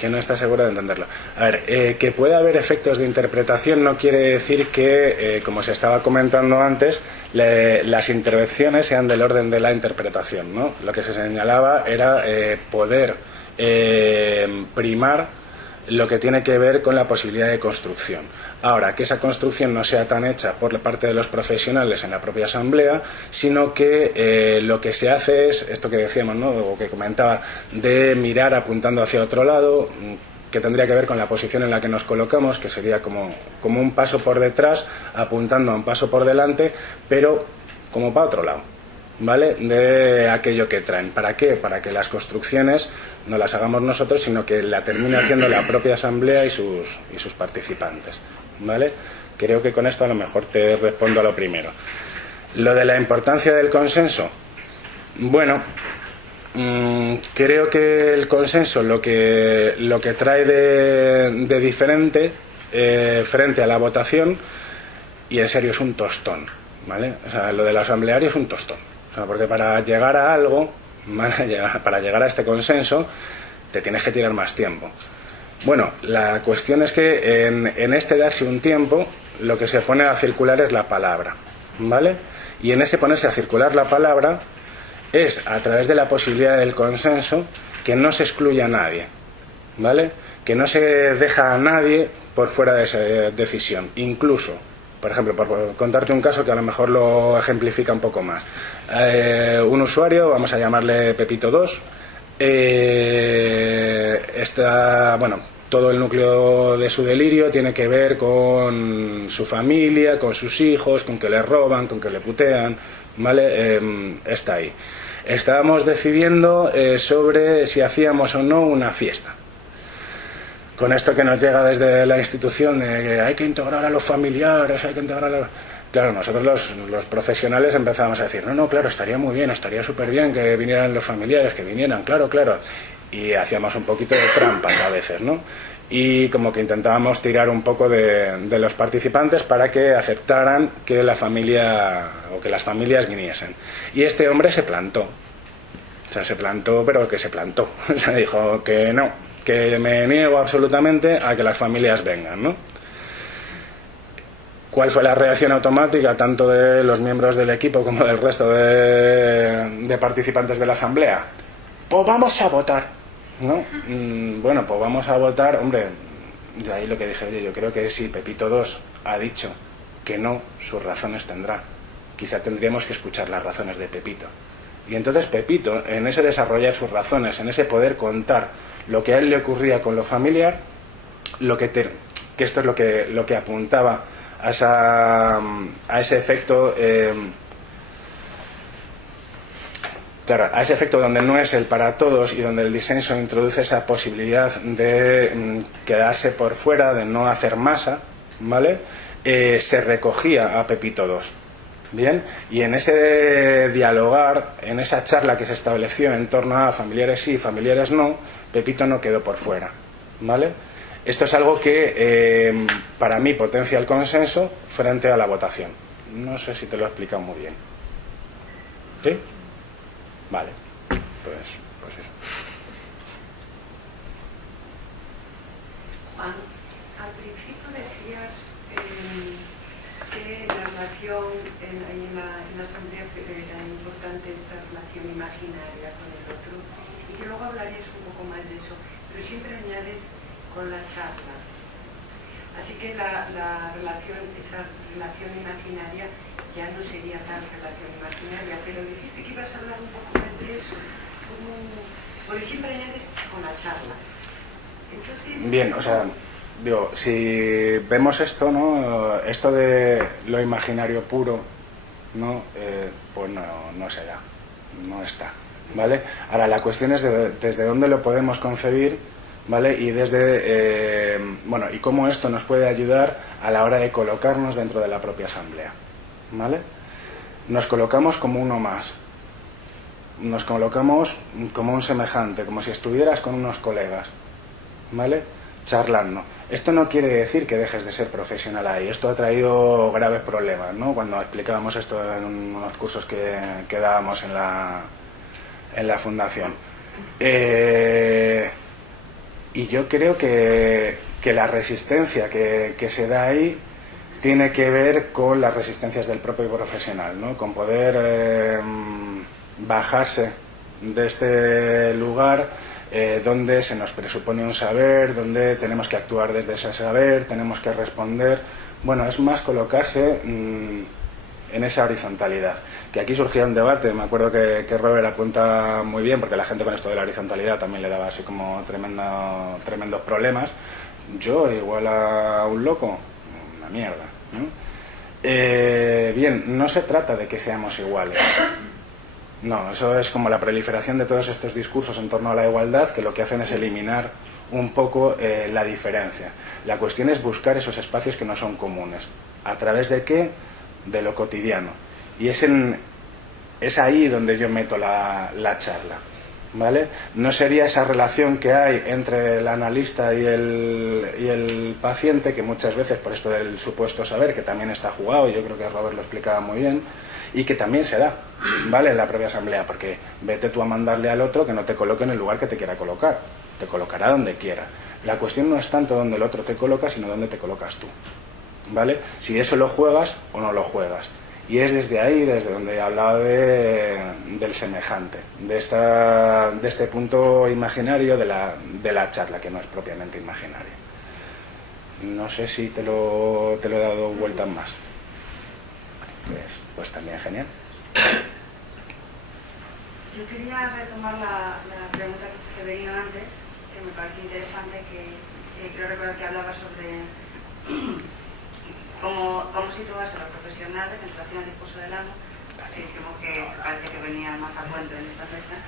Que no está seguro de entenderlo. A ver, que pueda haber efectos de interpretación no quiere decir que, como se estaba comentando antes, las intervenciones sean del orden de la interpretación, ¿no? Lo que se señalaba era poder primar lo que tiene que ver con la posibilidad de construcción. Ahora, que esa construcción no sea tan hecha por parte de los profesionales en la propia asamblea, sino que lo que se hace es, esto que decíamos, ¿no?, o que comentaba, de mirar apuntando hacia otro lado, que tendría que ver con la posición en la que nos colocamos, que sería como un paso por detrás, apuntando a un paso por delante, pero como para otro lado, ¿vale?, de aquello que traen. ¿Para qué? Para que las construcciones no las hagamos nosotros, sino que la termine haciendo la propia asamblea y sus participantes, ¿vale? Creo que con esto a lo mejor te respondo a lo primero. Lo de la importancia del consenso. Bueno, creo que el consenso lo que trae de diferente frente a la votación, y en serio es un tostón, ¿vale? O sea, lo del asambleario es un tostón. O sea, porque para llegar a algo, para llegar a este consenso, te tienes que tirar más tiempo. Bueno, la cuestión es que en este darse un tiempo, lo que se pone a circular es la palabra, ¿vale? Y en ese ponerse a circular la palabra es a través de la posibilidad del consenso que no se excluya a nadie, ¿vale? Que no se deja a nadie por fuera de esa decisión. Incluso, por ejemplo, por contarte un caso que a lo mejor lo ejemplifica un poco más. Un usuario, vamos a llamarle Pepito 2, todo el núcleo de su delirio tiene que ver con su familia, con sus hijos, con que le roban, con que le putean, ¿vale? Está ahí. Estábamos decidiendo sobre si hacíamos o no una fiesta. Con esto que nos llega desde la institución de que hay que integrar a los familiares, hay que integrar a los... Claro, nosotros los profesionales empezábamos a decir, no, claro, estaría muy bien, estaría súper bien que vinieran los familiares, que vinieran, claro. Y hacíamos un poquito de trampas a veces, ¿no? Y como que intentábamos tirar un poco de los participantes para que aceptaran que la familia o que las familias viniesen. Y este hombre se plantó. O sea, se plantó, pero que se plantó. O sea, dijo que no, que me niego absolutamente a que las familias vengan, ¿no? ¿Cuál fue la reacción automática tanto de los miembros del equipo como del resto de participantes de la asamblea? Pues vamos a votar, ¿no? Bueno, pues vamos a votar. Hombre, yo ahí lo que dije, oye, yo creo que si Pepito 2 ha dicho que no, sus razones tendrá. Quizá tendríamos que escuchar las razones de Pepito. Y entonces Pepito, en ese desarrollar sus razones, en ese poder contar lo que a él le ocurría con lo familiar, que esto es lo que apuntaba a ese efecto, a ese efecto donde no es el para todos y donde el disenso introduce esa posibilidad de quedarse por fuera, de no hacer masa, ¿vale? Se recogía a Pepito 2. Bien, y en ese dialogar, en esa charla que se estableció en torno a familiares sí, familiares no, Pepito no quedó por fuera, ¿vale? Esto es algo que para mí potencia el consenso frente a la votación. No sé si te lo he explicado muy bien. ¿Sí? Vale, pues eso. Juan, al principio decías que la relación en la asamblea era importante esta relación imaginaria con el otro y que luego hablarías un poco más de eso, pero siempre añades con la charla. Así que esa relación imaginaria ya no sería tal relación imaginaria, pero dijiste que ibas a hablar un poco más de eso, porque siempre añades con la charla. Entonces, bien, o sea, digo, si vemos esto, ¿no? Esto de lo imaginario puro, ¿no? Pues no se da, no está, ¿vale? Ahora, la cuestión es desde dónde lo podemos concebir, ¿vale? Y y cómo esto nos puede ayudar a la hora de colocarnos dentro de la propia asamblea, ¿vale? Nos colocamos como uno más, nos colocamos como un semejante, como si estuvieras con unos colegas, ¿vale? Charlando. Esto no quiere decir que dejes de ser profesional ahí. Esto ha traído graves problemas, ¿no? Cuando explicábamos esto en unos cursos que dábamos en la fundación. Y yo creo que la resistencia que se da ahí tiene que ver con las resistencias del propio profesional, ¿no? Con poder bajarse de este lugar donde se nos presupone un saber, donde tenemos que actuar desde ese saber, tenemos que responder. Bueno, es más colocarse en esa horizontalidad. Que aquí surgía un debate, me acuerdo que Robert apunta muy bien, porque la gente con esto de la horizontalidad también le daba así como tremendos problemas. Yo igual a un loco, una mierda, ¿no? Bien, no se trata de que seamos iguales. No, eso es como la proliferación de todos estos discursos en torno a la igualdad, que lo que hacen es eliminar un poco la diferencia. La cuestión es buscar esos espacios que no son comunes. ¿A través de qué? De lo cotidiano. Y es ahí donde yo meto la charla, ¿vale? No sería esa relación que hay entre el analista y el paciente, que muchas veces, por esto del supuesto saber, que también está jugado, y yo creo que Robert lo explicaba muy bien, y que también se da, ¿vale?, en la propia asamblea, porque vete tú a mandarle al otro que no te coloque en el lugar que te quiera colocar, te colocará donde quiera. La cuestión no es tanto donde el otro te coloca, sino donde te colocas tú, ¿vale? Si eso lo juegas o no lo juegas. Y es desde ahí, desde donde he hablado del semejante, de este punto imaginario de la charla, que no es propiamente imaginario. No sé si te lo he dado vueltas más. Pues también genial. Yo quería retomar la pregunta que hizo Severino antes, que me parece interesante, que creo recordar que hablaba sobre cómo situarse a los profesionales en relación al discurso del amo, que dijimos que parece que venía más a cuento en esta mesa,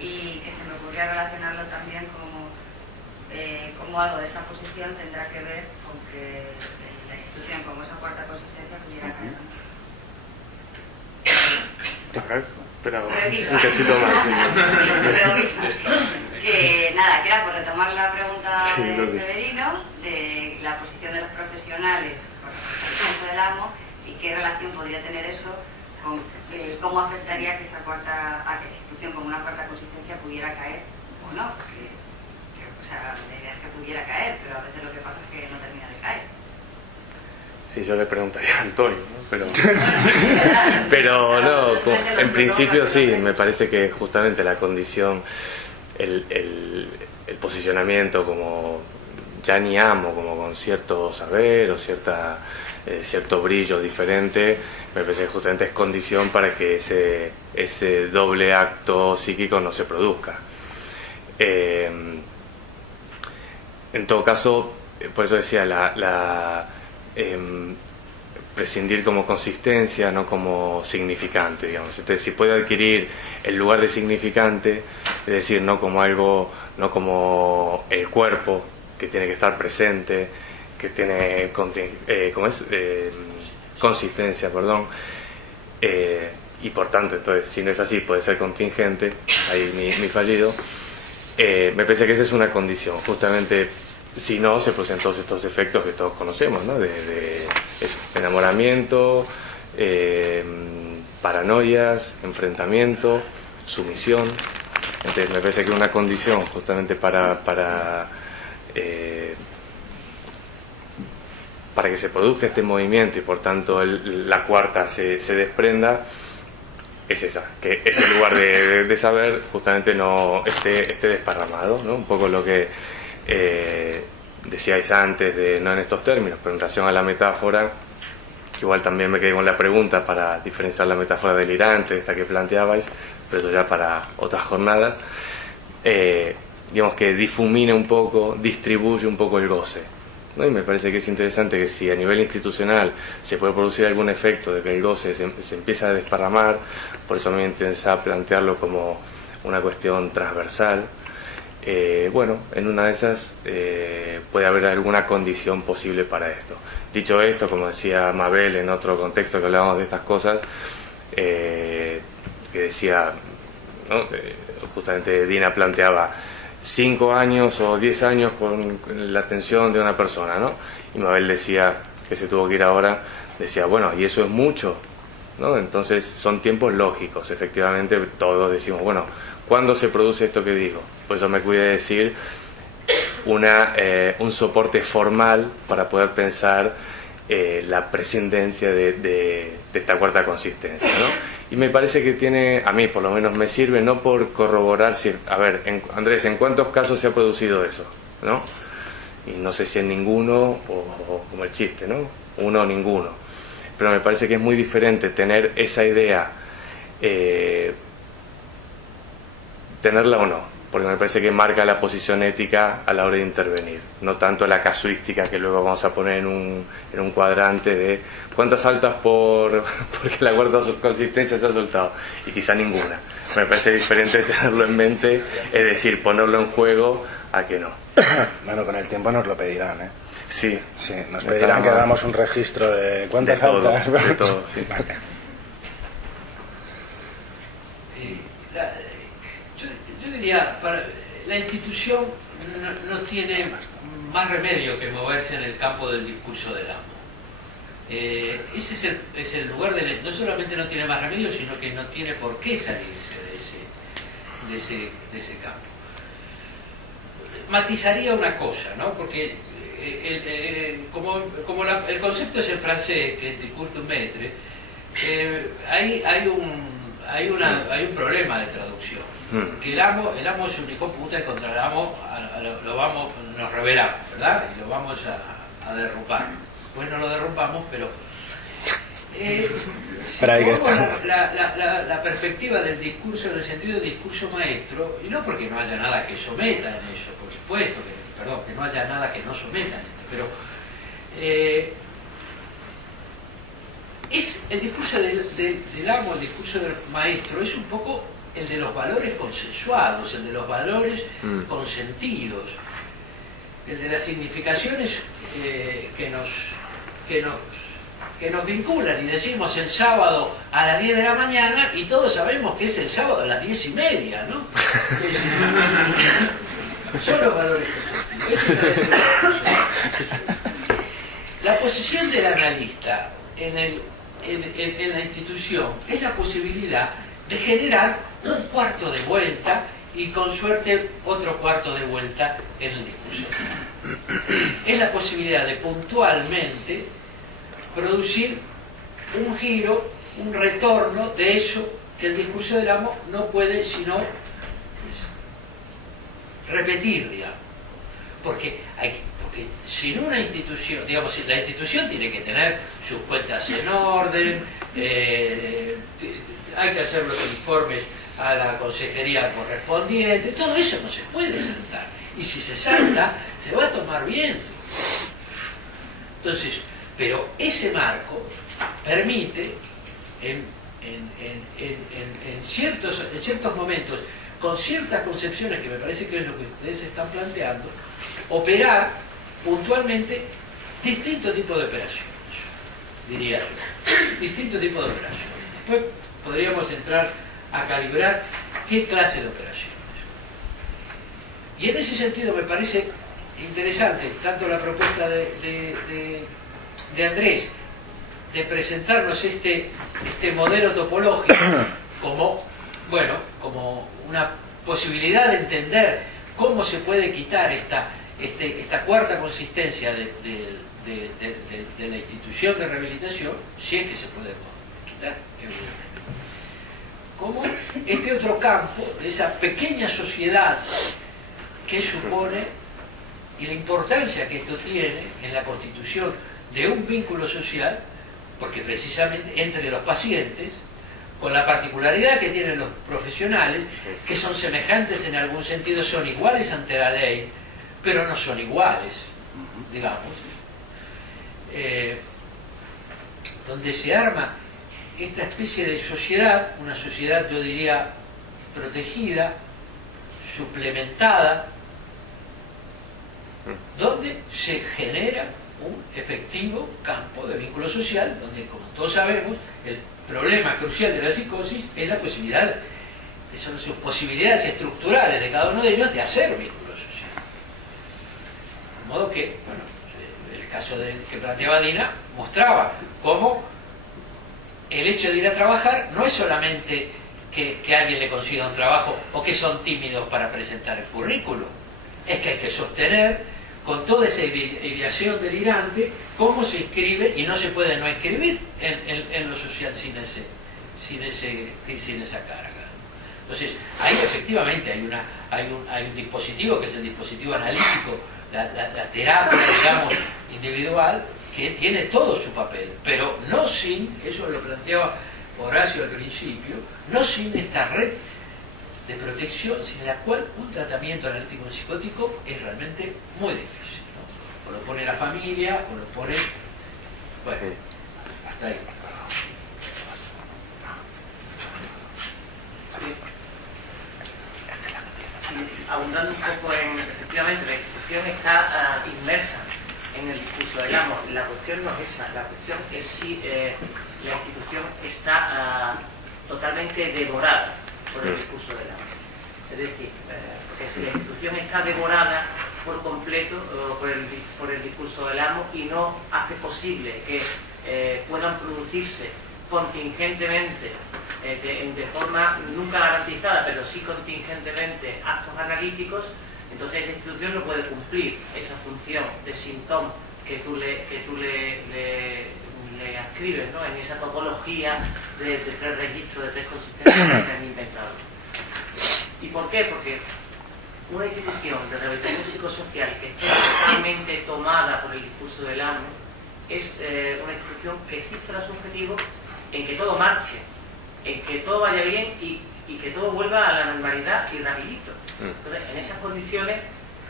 y que se me ocurría relacionarlo también como algo de esa posición tendrá que ver con que la institución como esa cuarta consistencia pudiera caer. Pero un cachito más. Que nada, que era por retomar la pregunta de sí. Severino, de la posición de los profesionales con respecto al del amo, y qué relación podría tener eso con cómo afectaría que esa cuarta, a que la institución como una cuarta consistencia pudiera caer o no, porque o sea, la idea es que pudiera caer, pero a veces lo que pasa es que no termina de caer. Sí, yo le preguntaría a Antonio, ¿no? Pero no, en principio sí, me parece que justamente la condición, el posicionamiento como ya ni amo, como con cierto saber o cierto brillo diferente, me parece que justamente es condición para que ese doble acto psíquico no se produzca. En todo caso, por eso decía prescindir como consistencia, no como significante, digamos. Entonces, si puede adquirir el lugar de significante, es decir, no como algo, no como el cuerpo que tiene que estar presente, que tiene consistencia, perdón, y por tanto, entonces, si no es así, puede ser contingente, ahí mi fallido. Me parece que esa es una condición, justamente. Si no, se producen todos estos efectos que todos conocemos, ¿no? De enamoramiento, paranoias, enfrentamiento, sumisión. Entonces me parece que una condición justamente para que se produzca este movimiento y por tanto la cuarta se desprenda, es esa, que ese lugar de saber justamente no esté desparramado, ¿no? Un poco lo que decíais antes, no en estos términos, pero en relación a la metáfora, que igual también me quedé con la pregunta para diferenciar la metáfora delirante, esta que planteabais, pero eso ya para otras jornadas, digamos que difumina un poco, distribuye un poco el goce, ¿no? Y me parece que es interesante que si a nivel institucional se puede producir algún efecto de que el goce se empieza a desparramar, por eso me interesa plantearlo como una cuestión transversal. Bueno, en una de esas puede haber alguna condición posible para esto. Dicho esto, como decía Mabel en otro contexto que hablábamos de estas cosas, que decía, ¿no? Justamente Dina planteaba 5 años o 10 años con la atención de una persona, ¿no? Y Mabel decía que se tuvo que ir ahora, decía, bueno, ¿y eso es mucho? ¿No? Entonces son tiempos lógicos, efectivamente todos decimos, bueno, ¿cuándo se produce esto que digo? Por eso me cuidé de decir un soporte formal para poder pensar la prescindencia de esta cuarta consistencia, ¿no? Y me parece que tiene, a mí por lo menos me sirve, no por corroborar si, a ver, Andrés, ¿en cuántos casos se ha producido eso? ¿No? Y no sé si en ninguno o como el chiste, ¿no? Uno o ninguno. Pero me parece que es muy diferente tener esa idea, tenerla o no, porque me parece que marca la posición ética a la hora de intervenir, no tanto la casuística que luego vamos a poner en un cuadrante de cuántas saltas porque la cuarta consistencia se ha soltado, y quizá ninguna. Me parece diferente tenerlo en mente, es decir, ponerlo en juego a que no. Bueno, con el tiempo nos lo pedirán, ¿eh? Sí, Sí, nos pedirán que hagamos un registro de cuántas de todo, saltas. de todo, sí. Vale. Yo diría, la institución no tiene más remedio que moverse en el campo del discurso del amo. Ese es el lugar no solamente no tiene más remedio, sino que no tiene por qué salirse de ese campo. Matizaría una cosa, ¿no? Porque el concepto es en francés, que es discours du maître, hay un problema de traducción. Que el amo es un hijo puta, y contra el amo nos rebelamos, ¿verdad? Y lo vamos a derrumbar. Pues no lo derrumbamos, pero si tomamos la perspectiva del discurso en el sentido de discurso maestro, y no porque no haya nada que someta en eso, por supuesto, que no haya nada que no someta en esto, pero es el discurso del amo, el discurso del maestro, es un poco el de los valores consensuados, el de los valores consentidos, el de las significaciones que nos vinculan, y decimos el sábado a las 10 de la mañana y todos sabemos que es el sábado a las 10:30, ¿no? Son los valores consentidos. La posición del analista en la institución es la posibilidad de generar un cuarto de vuelta y con suerte otro cuarto de vuelta en el discurso. Es la posibilidad de puntualmente producir un giro, un retorno de eso que el discurso del amo no puede sino repetir, digamos. Porque sin una institución, digamos, si la institución tiene que tener sus cuentas en orden, hay que hacer los informes a la consejería correspondiente, todo eso no se puede saltar, y si se salta se va a tomar viento. Entonces, pero ese marco permite en ciertos momentos, con ciertas concepciones, que me parece que es lo que ustedes están planteando, operar puntualmente distintos tipos de operaciones, diría yo, distintos tipos de operaciones. Después podríamos entrar a calibrar qué clase de operaciones. Y en ese sentido me parece interesante tanto la propuesta de Andrés de presentarnos este modelo topológico como una posibilidad de entender cómo se puede quitar esta cuarta consistencia de la institución de rehabilitación, si es que se puede quitar, evidentemente. Como este otro campo, de esa pequeña sociedad que supone, y la importancia que esto tiene en la constitución de un vínculo social, porque precisamente entre los pacientes, con la particularidad que tienen los profesionales, que son semejantes en algún sentido, son iguales ante la ley, pero no son iguales, digamos, donde se arma esta especie de sociedad, una sociedad, yo diría, protegida, suplementada, donde se genera un efectivo campo de vínculo social, donde, como todos sabemos, el problema crucial de la psicosis es la posibilidad, son sus posibilidades estructurales de cada uno de ellos de hacer vínculo social. De modo que, bueno, el caso que planteaba Dina mostraba cómo el hecho de ir a trabajar no es solamente que alguien le consiga un trabajo o que son tímidos para presentar el currículum. es que hay que sostener con toda esa ideación delirante cómo se inscribe, y no se puede no escribir en lo social sin esa carga. Entonces, ahí efectivamente hay un dispositivo, que es el dispositivo analítico, la terapia, digamos, individual, que tiene todo su papel, pero no sin, eso lo planteaba Horacio al principio, no sin esta red de protección, sin la cual un tratamiento analítico psicótico es realmente muy difícil, ¿no? O lo pone la familia, o lo pone... Bueno, hasta ahí. Sí. Abundando un poco efectivamente, la institución está inmersa en el discurso del amo. La cuestión no es esa, la cuestión es si la institución está totalmente devorada por el discurso del amo. Es decir, porque si la institución está devorada por completo por el discurso del amo y no hace posible que puedan producirse contingentemente, de forma nunca garantizada, pero sí contingentemente, actos analíticos, entonces esa institución no puede cumplir esa función de síntoma que tú le ascribes, ¿no? En esa topología de tres registros, de tres consistencias que han inventado. ¿Y por qué? Porque una institución de rehabilitación psicosocial que esté totalmente tomada por el discurso del amo es una institución que cifra su objetivo en que todo marche, en que todo vaya bien y que todo vuelva a la normalidad y rapidito. Entonces, en esas condiciones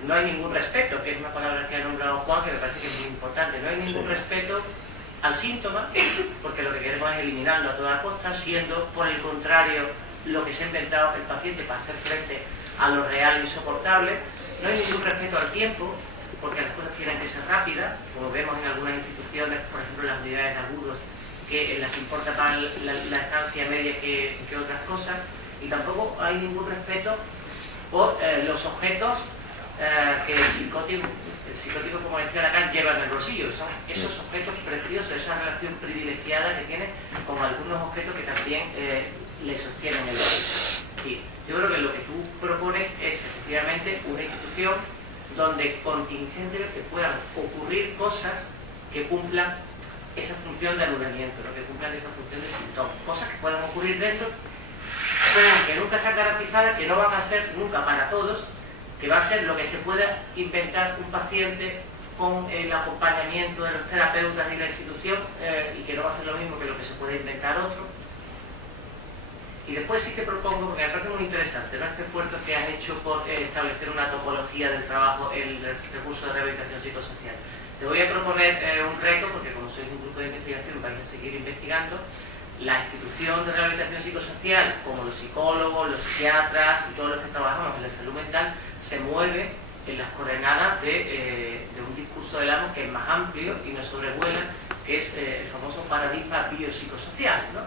no hay ningún respeto, que es una palabra que ha nombrado Juan, que me parece que es muy importante. No hay ningún respeto al síntoma, porque lo que queremos es eliminarlo a toda costa, siendo, por el contrario, lo que se ha inventado el paciente para hacer frente a lo real y soportable. No hay ningún respeto al tiempo, porque las cosas tienen que ser rápidas, como vemos en algunas instituciones, por ejemplo las unidades de agudos, que les importa más la estancia media que otras cosas, y tampoco hay ningún respeto por los objetos que el psicótico, como decía Lacan, lleva en el bolsillo. Son esos objetos preciosos, esa relación privilegiada que tiene con algunos objetos que también le sostienen el bolsillo. Sí, yo creo que lo que tú propones es efectivamente una institución donde contingentemente puedan ocurrir cosas que cumplan esa función de anudamiento, ¿no? Que cumplan esa función de síntoma. Cosas que puedan ocurrir dentro, pero que nunca están garantizadas, que no van a ser nunca para todos, que va a ser lo que se pueda inventar un paciente con el acompañamiento de los terapeutas y la institución, y que no va a ser lo mismo que lo que se puede inventar otro. Y después sí que propongo, porque me parece muy interesante, ¿no?, este esfuerzo que han hecho por establecer una topología del trabajo, el recurso de rehabilitación psicosocial. Te voy a proponer un reto, porque como sois un grupo de investigación vais a seguir investigando. La institución de rehabilitación psicosocial, como los psicólogos, los psiquiatras y todos los que trabajamos en la salud mental, se mueve en las coordenadas de un discurso del amo que es más amplio y nos sobrevuela, que es el famoso paradigma biopsicosocial, ¿no?,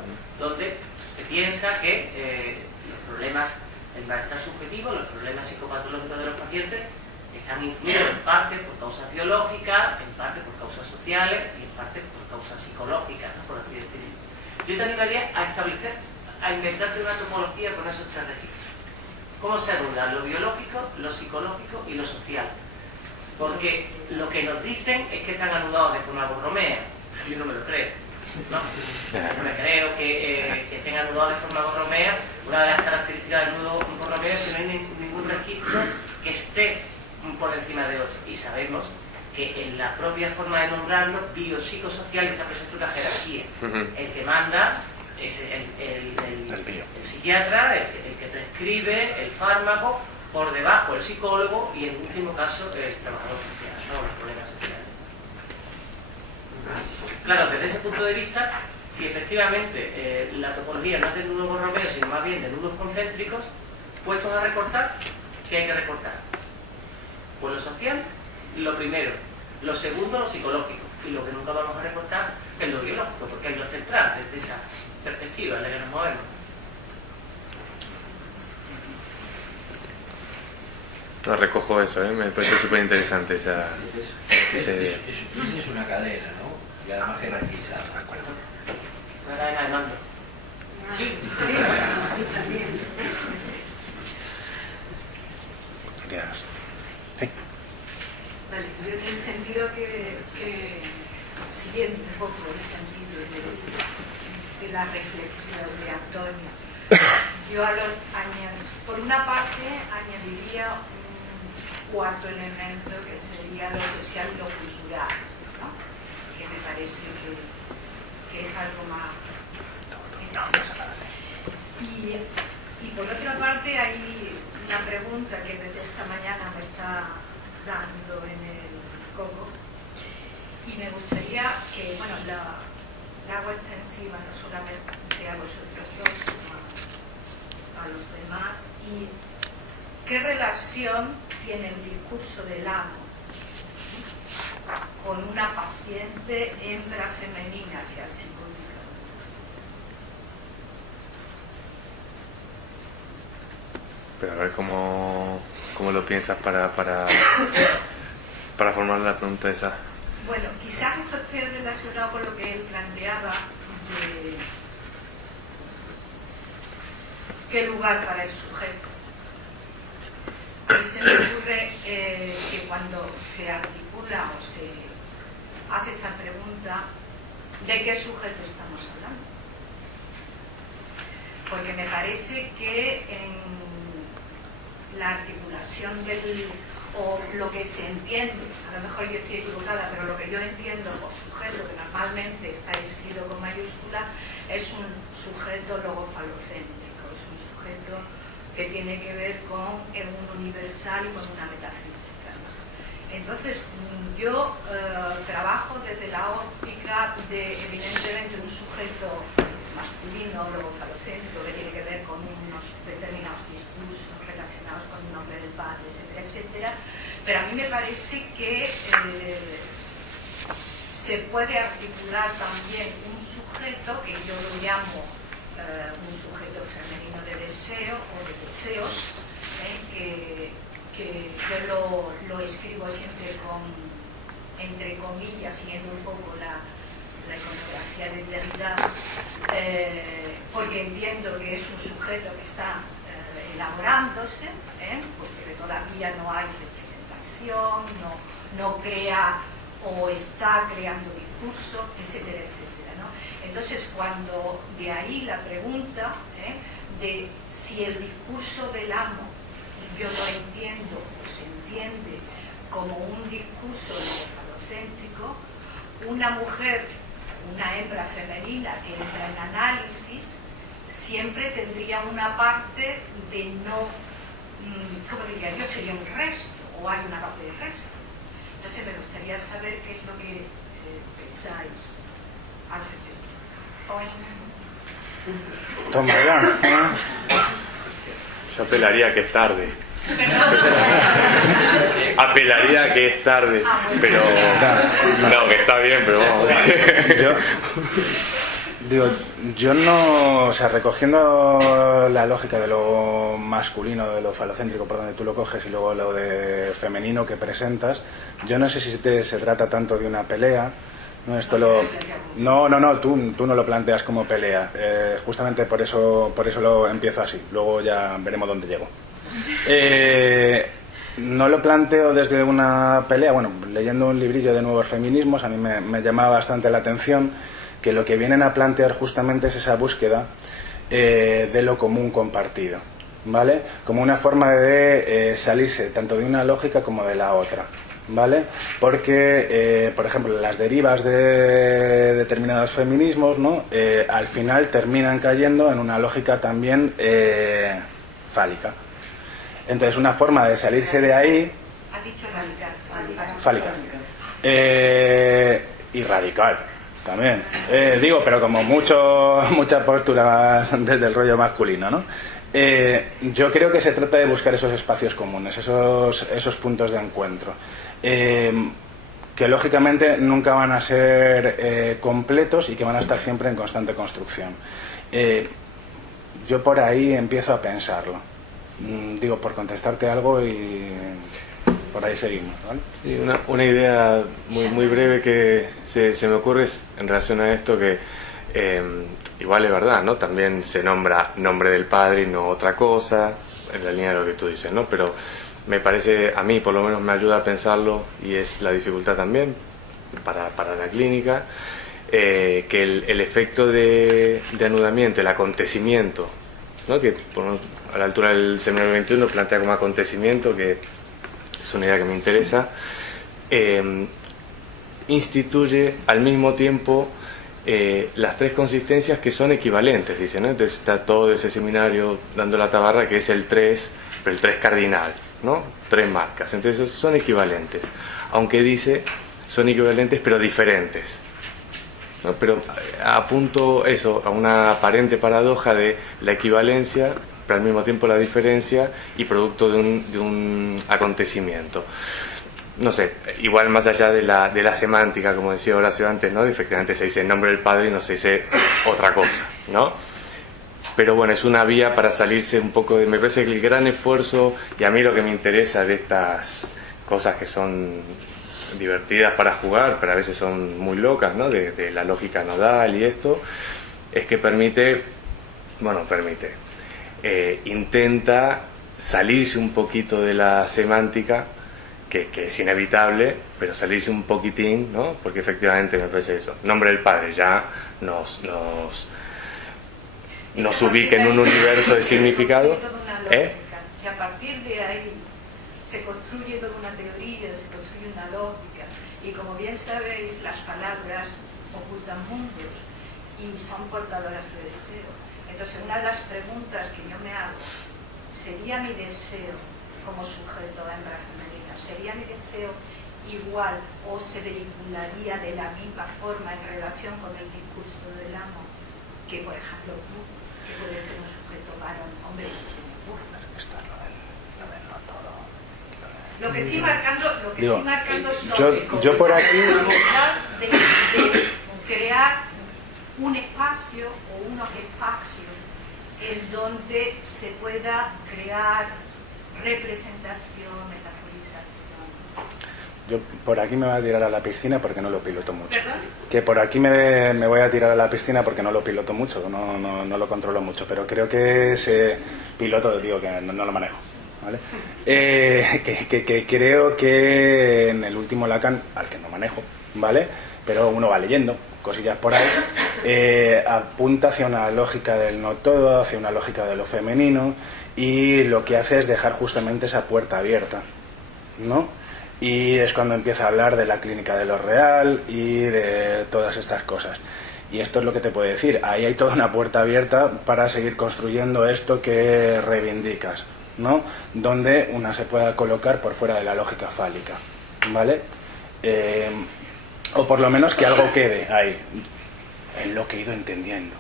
donde se piensa que los problemas del malestar subjetivo, los problemas psicopatológicos de los pacientes, están influidos en parte por causas biológicas, en parte por causas sociales y en parte por causas psicológicas, ¿no?, por así decirlo. Yo te animaría a establecer, a inventarte una topología con esos tres registros. ¿Cómo se anuda lo biológico, lo psicológico y lo social? Porque lo que nos dicen es que están anudados de forma borromea. Yo no me lo creo, ¿no? No me creo que estén anudados de forma borromea. Una de las características del nudo borromeo es que no hay ningún registro que esté por encima de otro. Y sabemos que en la propia forma de nombrarlo, biopsicosocial, está presente una jerarquía. El que manda es el psiquiatra, el que prescribe el fármaco, por debajo el psicólogo y en último caso el trabajador social, ¿no?, los problemas sociales. Claro, desde ese punto de vista, si efectivamente la topología no es de nudo borromeo, sino más bien de nudos concéntricos, puestos a recortar, ¿qué hay que recortar? Pues lo social, lo primero. Lo segundo, lo psicológico. Y lo que nunca vamos a recortar es lo biológico, porque es lo central desde esa perspectiva en la que nos movemos. No, recojo eso, me parece súper interesante esa idea. Es una cadena, ¿no? Y además jerarquizada. Una cadena de mando. Gracias. Sí. la reflexión de Antonio. Yo por una parte añadiría un cuarto elemento que sería lo social y lo cultural, ¿no? Que me parece que es algo más. Y por otra parte hay una pregunta que desde esta mañana me está dando en el coco, y me gustaría que, bueno, la hago extensiva no solamente a vosotros dos, sino a los demás. ¿Y qué relación tiene el discurso del amo con una paciente hembra femenina, si así publica? Pero a ver cómo lo piensas para formar la pregunta esa. Bueno, quizás esto esté relacionado con lo que él planteaba de qué lugar para el sujeto. A mí se me ocurre que cuando se articula o se hace esa pregunta, ¿de qué sujeto estamos hablando? Porque me parece que en la articulación o lo que se entiende, a lo mejor yo estoy equivocada, pero lo que yo entiendo por sujeto, que normalmente está escrito con mayúscula, es un sujeto logofalocéntrico, es un sujeto que tiene que ver con un universal y con una metafísica. Entonces, yo trabajo desde la óptica de, evidentemente, un sujeto masculino logofalocéntrico que tiene que ver con unos determinados discursos relacionados con el nombre del padre, etcétera, etcétera, pero a mí me parece que se puede articular también un sujeto que yo lo llamo un sujeto femenino de deseo o de deseos, que yo lo escribo siempre entre comillas, siguiendo un poco la iconografía de Derrida, porque entiendo que es un sujeto que está elaborándose, porque todavía no hay representación, no crea o está creando discurso, etcétera, etcétera, ¿no? Entonces, cuando de ahí la pregunta de si el discurso del amo yo lo entiendo o se entiende como un discurso falocéntrico, una mujer, una hembra femenina que entra en análisis siempre tendría una parte de no, ¿cómo diría? Yo sería un resto, o hay una parte de resto. Entonces me gustaría saber qué es lo que pensáis al respecto. Toma ya. Yo apelaría a que es tarde. Apelaría a que es tarde, pero no, que está bien, pero vamos. Yo no, o sea, recogiendo la lógica de lo masculino, de lo falocéntrico, por donde tú lo coges, y luego lo de femenino que presentas, yo no sé si se trata tanto de una pelea. No, tú no lo planteas como pelea. Justamente por eso lo empiezo así. Luego ya veremos dónde llego. No lo planteo desde una pelea. Bueno, leyendo un librillo de nuevos feminismos, a mí me llamaba bastante la atención que lo que vienen a plantear justamente es esa búsqueda de lo común compartido, ¿vale? Como una forma de salirse tanto de una lógica como de la otra, ¿vale? Porque, por ejemplo, las derivas de determinados feminismos, ¿no? Al final terminan cayendo en una lógica también fálica. Entonces, una forma de salirse de ahí... ¿Has dicho radical? Fálica. Y radical también. Pero como muchas posturas desde el rollo masculino, ¿no? Yo creo que se trata de buscar esos espacios comunes, esos puntos de encuentro, que lógicamente nunca van a ser completos y que van a estar siempre en constante construcción. Yo por ahí empiezo a pensarlo. Por contestarte algo y por ahí seguimos, ¿vale? Sí, una idea muy breve que se me ocurre es en relación a esto que igual es verdad, ¿no? También se nombra nombre del padre y no otra cosa, en la línea de lo que tú dices, ¿no? Pero me parece, a mí por lo menos me ayuda a pensarlo, y es la dificultad también para la clínica, que el efecto de anudamiento, el acontecimiento, ¿no? Que a la altura del seminario 21 plantea como acontecimiento, que es una idea que me interesa, instituye al mismo tiempo las tres consistencias que son equivalentes, dicen, ¿no? Entonces está todo ese seminario dando la tabarra que es el 3, pero el 3 cardinal, ¿no? 3 marcas, entonces son equivalentes, aunque dice son equivalentes pero diferentes, ¿no? Pero apunto eso, a una aparente paradoja de la equivalencia pero al mismo tiempo la diferencia y producto de un acontecimiento. No sé, igual más allá de la semántica, como decía Horacio antes, ¿no? Efectivamente se dice el nombre del Padre y no se dice otra cosa, ¿no? Pero bueno, es una vía para salirse un poco de... Me parece que el gran esfuerzo, y a mí lo que me interesa de estas cosas que son divertidas para jugar, pero a veces son muy locas, ¿no? De la lógica nodal y esto, es que intenta salirse un poquito de la semántica, que es inevitable, pero salirse un poquitín, ¿no? Porque efectivamente me parece eso. Nombre del Padre ya nos ubica en un universo de significado. Que a partir de ahí se construye toda una teoría, se construye una lógica, y como bien sabéis, las palabras ocultan mundos y son portadoras de deseo. Entonces, una de las preguntas que yo me hago, ¿sería mi deseo como sujeto hembra femenino? ¿Sería mi deseo igual o se vehicularía de la misma forma en relación con el discurso del amo que, por ejemplo, tú, que puede ser un sujeto varón, hombre, que se me ocurre? Lo que estoy marcando son yo por aquí la voluntad de crear un espacio o unos espacios en donde se pueda crear representación, metaforización. Yo por aquí me voy a tirar a la piscina porque no lo piloto mucho. ¿Perdón? Que por aquí me voy a tirar a la piscina porque no lo piloto mucho, no lo controlo mucho, pero creo que ese piloto, digo que no lo manejo, ¿vale? Que creo que en el último Lacan, al que no manejo, ¿vale? Pero uno va leyendo cosillas por ahí, apunta hacia una lógica del no todo, hacia una lógica de lo femenino, y lo que hace es dejar justamente esa puerta abierta, ¿no? Y es cuando empieza a hablar de la clínica de lo real y de todas estas cosas. Y esto es lo que te puedo decir, ahí hay toda una puerta abierta para seguir construyendo esto que reivindicas, ¿no? Donde una se pueda colocar por fuera de la lógica fálica, ¿vale? O por lo menos que algo quede ahí, en lo que he ido entendiendo.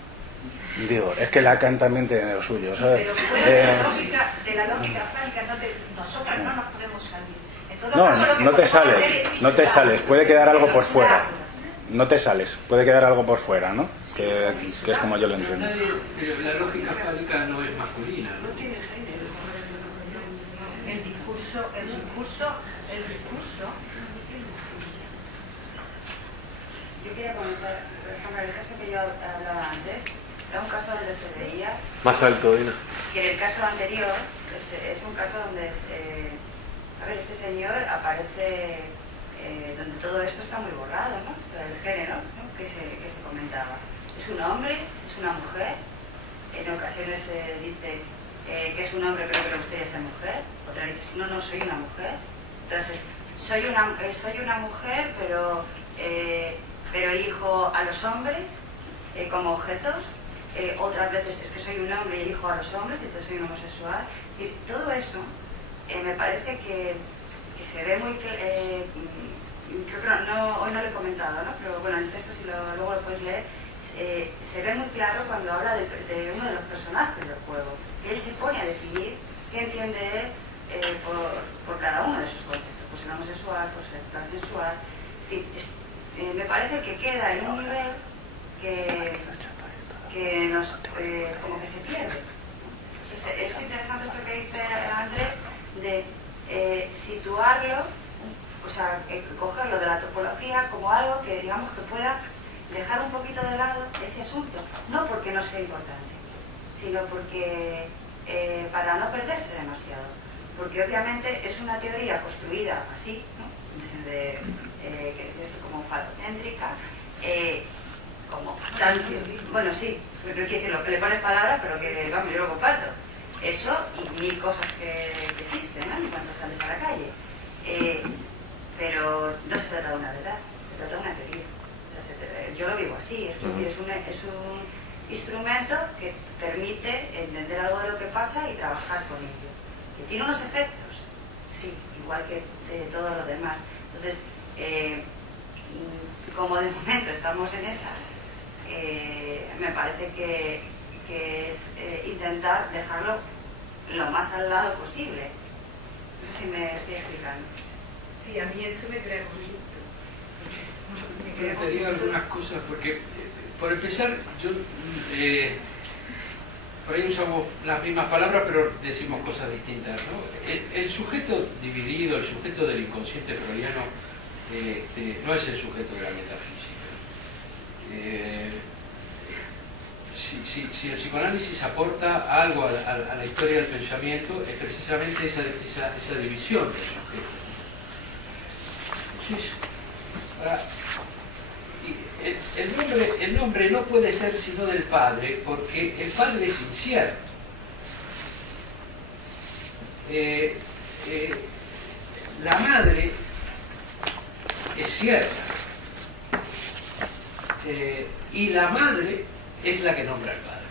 Digo, es que Lacan también tiene lo suyo, ¿sabes? Pero fuera de la lógica fálica, nosotras no nos podemos salir. En todo caso, lo que no te podemos hacer es no te sales, puede quedar algo por fuera. fissurarlo. No te sales, puede quedar algo por fuera, ¿no? Que es como yo lo entiendo. Pero la lógica fálica no es masculina, ¿no? No tiene género. El discurso. Yo quería comentar, por ejemplo, el caso que yo hablaba antes, era un caso donde se veía Más alto, Dina. que en el caso anterior es un caso donde, este señor aparece donde todo esto está muy borrado, ¿no? El género, ¿no? que se comentaba. Es un hombre, es una mujer, en ocasiones se dice que es un hombre pero que le gustaría ser mujer, otra vez no soy una mujer, otras veces soy una mujer pero elijo a los hombres como objetos, otras veces es que soy un hombre y elijo a los hombres y entonces soy un homosexual. Es decir, todo eso me parece que se ve muy creo que hoy no lo he comentado, ¿no? Pero bueno, el texto si luego lo puedes leer, se ve muy claro cuando habla de uno de los personajes del juego. Él se pone a definir qué entiende él por cada uno de esos conceptos, pues el homosexual, pues el transexual. Me parece que queda en un nivel que nos como que se pierde. Es interesante esto que dice Andrés de situarlo, o sea, cogerlo de la topología como algo que digamos que pueda dejar un poquito de lado ese asunto, no porque no sea importante, sino porque para no perderse demasiado, porque obviamente es una teoría construida así, ¿no? Que esto como falocéntrica, como tal, bueno, sí, pero quiero decir, lo que le pones palabras, pero que, vamos, yo lo comparto. Eso y mil cosas que existen, ¿no? En cuanto sales a la calle. Pero no se trata de una verdad, se trata de una teoría. O sea, yo lo vivo así, es decir, es un instrumento que permite entender algo de lo que pasa y trabajar con ello. Que tiene unos efectos, sí, igual que todo lo demás. Entonces, como de momento estamos en esas, me parece que es intentar dejarlo lo más al lado posible. No sé si me estoy explicando. Sí, a mí eso me crea conflicto. Te digo algunas cosas, porque por empezar, yo por ahí usamos las mismas palabras, pero decimos cosas distintas, ¿no? El sujeto dividido, el sujeto del inconsciente freudiano, no es el sujeto de la metafísica. Si el psicoanálisis aporta algo a la historia del pensamiento, es precisamente esa división del sujeto. Entonces, ahora, el nombre no puede ser sino del padre, porque el padre es incierto. La madre es cierta. Y la madre es la que nombra al padre.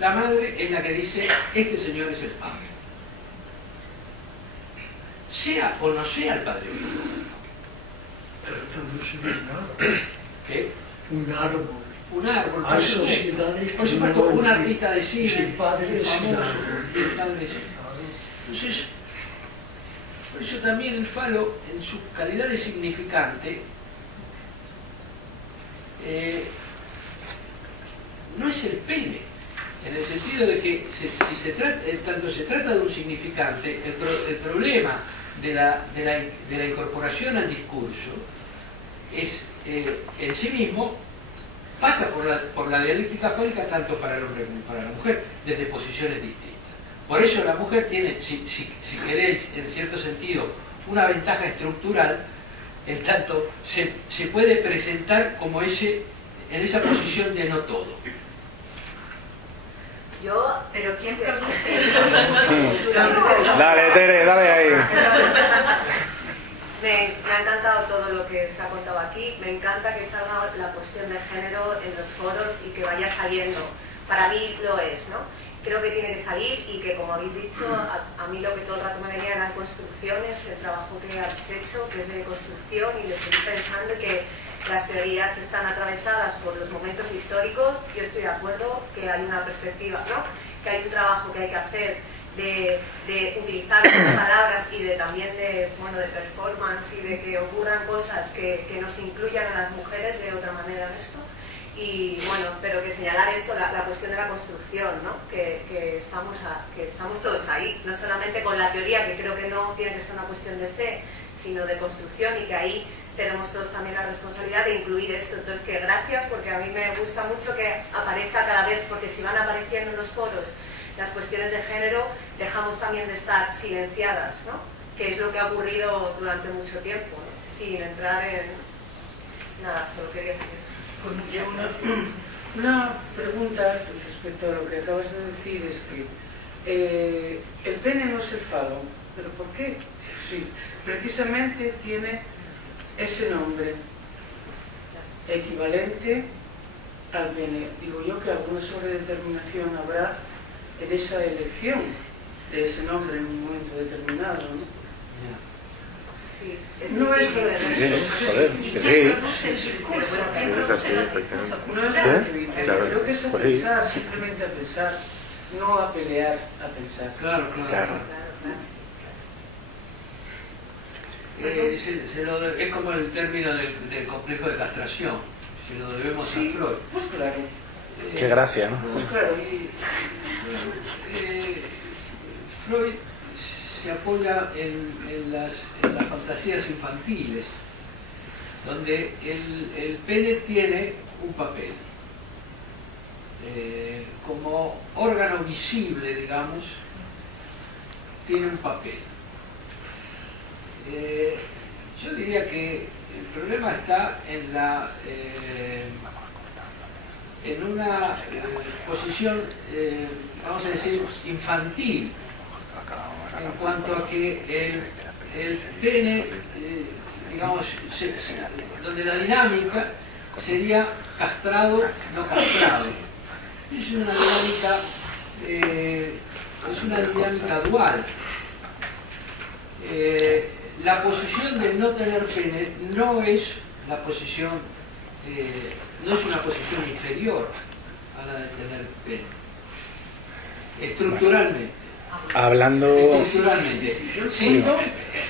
La madre es la que dice, este señor es el padre. Sea o no sea el padre vivo. Pero no sería un árbol. ¿Qué? Un árbol. Un árbol. Hay sociedades por supuesto, un artista de cine. Sin padre es sin famoso, árbol. el padre es. Entonces, por eso también el falo, en su calidad de significante, no es el pene, en el sentido de que tanto se trata de un significante, el problema de la incorporación al discurso es en sí mismo, pasa por la dialéctica fálica tanto para el hombre como para la mujer, desde posiciones distintas. Por eso la mujer tiene, si queréis, en cierto sentido, una ventaja estructural, en tanto se puede presentar como en esa posición de no todo. Pero ¿quién produce? Dale, Tere, dale ahí. Me ha encantado todo lo que se ha contado aquí. Me encanta que salga la cuestión de género en los foros y que vaya saliendo. Para mí lo es, ¿no? Creo que tiene que salir y que, como habéis dicho, a mí lo que todo el rato me venía eran construcciones, el trabajo que habéis hecho, que es de construcción y de seguir pensando que las teorías están atravesadas por los momentos históricos. Yo estoy de acuerdo que hay una perspectiva, ¿no? Que hay un trabajo que hay que hacer de utilizar esas palabras y también de performance y de que ocurran cosas que nos incluyan a las mujeres de otra manera en esto. Y bueno, pero que señalar esto, la cuestión de la construcción, ¿no? Que estamos todos ahí, no solamente con la teoría, que creo que no tiene que ser una cuestión de fe, sino de construcción, y que ahí tenemos todos también la responsabilidad de incluir esto. Entonces, que gracias, porque a mí me gusta mucho que aparezca cada vez, porque si van apareciendo en los foros las cuestiones de género, dejamos también de estar silenciadas, ¿no? Que es lo que ha ocurrido durante mucho tiempo, ¿no? Sin entrar en nada, solo quería decir eso. Yo una pregunta respecto a lo que acabas de decir es que el pene no es el falo, ¿pero por qué? Sí, precisamente tiene ese nombre equivalente al pene. Digo yo que alguna sobredeterminación habrá en esa elección de ese nombre en un momento determinado, ¿no? Sí, No es Joder, que sí. Eso es así, efectivamente. No es gratuito, Claro. creo que es a Pues sí. pensar, simplemente a pensar, no a pelear, a pensar. Claro. Es como el término del complejo de castración, se lo debemos a Freud. Pues claro. Qué gracia, ¿no? Pues claro. Freud se apoya en las fantasías infantiles, donde el pene tiene un papel. Como órgano visible, digamos, tiene un papel. Yo diría que el problema está en en una posición, vamos a decir, infantil, en cuanto a que el pene, digamos, donde la dinámica sería castrado, no castrado. Es una dinámica dual. La posición de no tener pene no es la posición, no es una posición inferior a la de tener pene, estructuralmente. Hablando... Estructuralmente. Sino,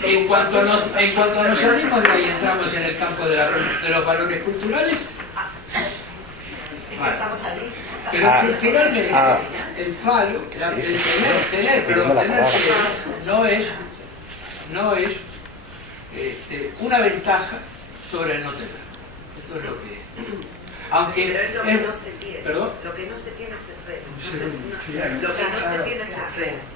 en cuanto nos salimos de ahí, entramos en el campo de los valores culturales. Estamos ahí. Pero estructuralmente, el falo, el tener pene no es una ventaja sobre el no tener. Esto es lo que es. Aunque pero es lo que no se tiene. ¿Perdón? Lo que no se tiene es el pene. Lo que no se tiene es el pene.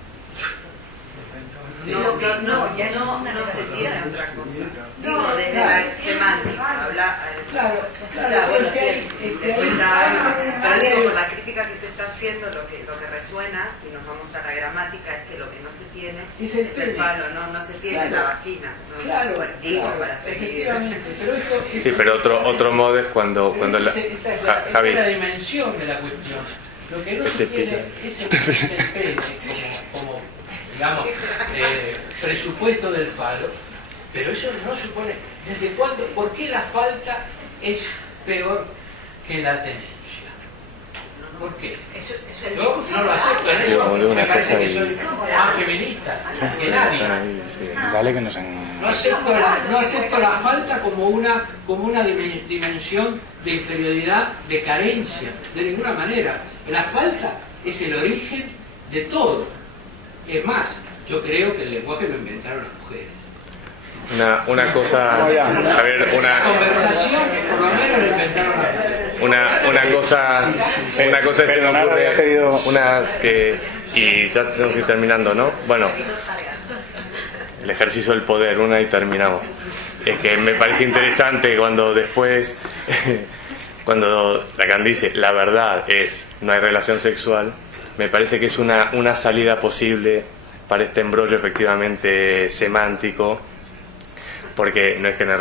No se tiene otra cosa. Digo, desde la semántica, Claro, bueno, sí, después ya, pero digo, por la crítica que se está haciendo, lo que resuena, si nos vamos a la gramática, es que lo que no se tiene es el palo, no se tiene la vagina. Para seguir. Sí, pero otro modo es cuando la... Esta es la dimensión de la cuestión. Lo que no se tiene es el pene como digamos, presupuesto del falo, pero eso no supone... ¿Desde cuándo? ¿Por qué la falta es peor que la tenencia? ¿Por qué? Yo no lo acepto en eso, me parece que soy más feminista que nadie. Dale que nos No acepto la falta como una dimensión de inferioridad, de carencia, de ninguna manera. La falta es el origen de todo. Es más, yo creo que el lenguaje lo inventaron las mujeres. Una cosa, a ver, una conversación, por lo menos lo inventaron las mujeres. Una cosa se me ocurre, y ya tengo que ir terminando, ¿no? Bueno, el ejercicio del poder, una y terminamos. Es que me parece interesante cuando después, cuando Lacan dice la verdad es no hay relación sexual, me parece que es una salida posible para este embrollo efectivamente semántico, porque no es que no hay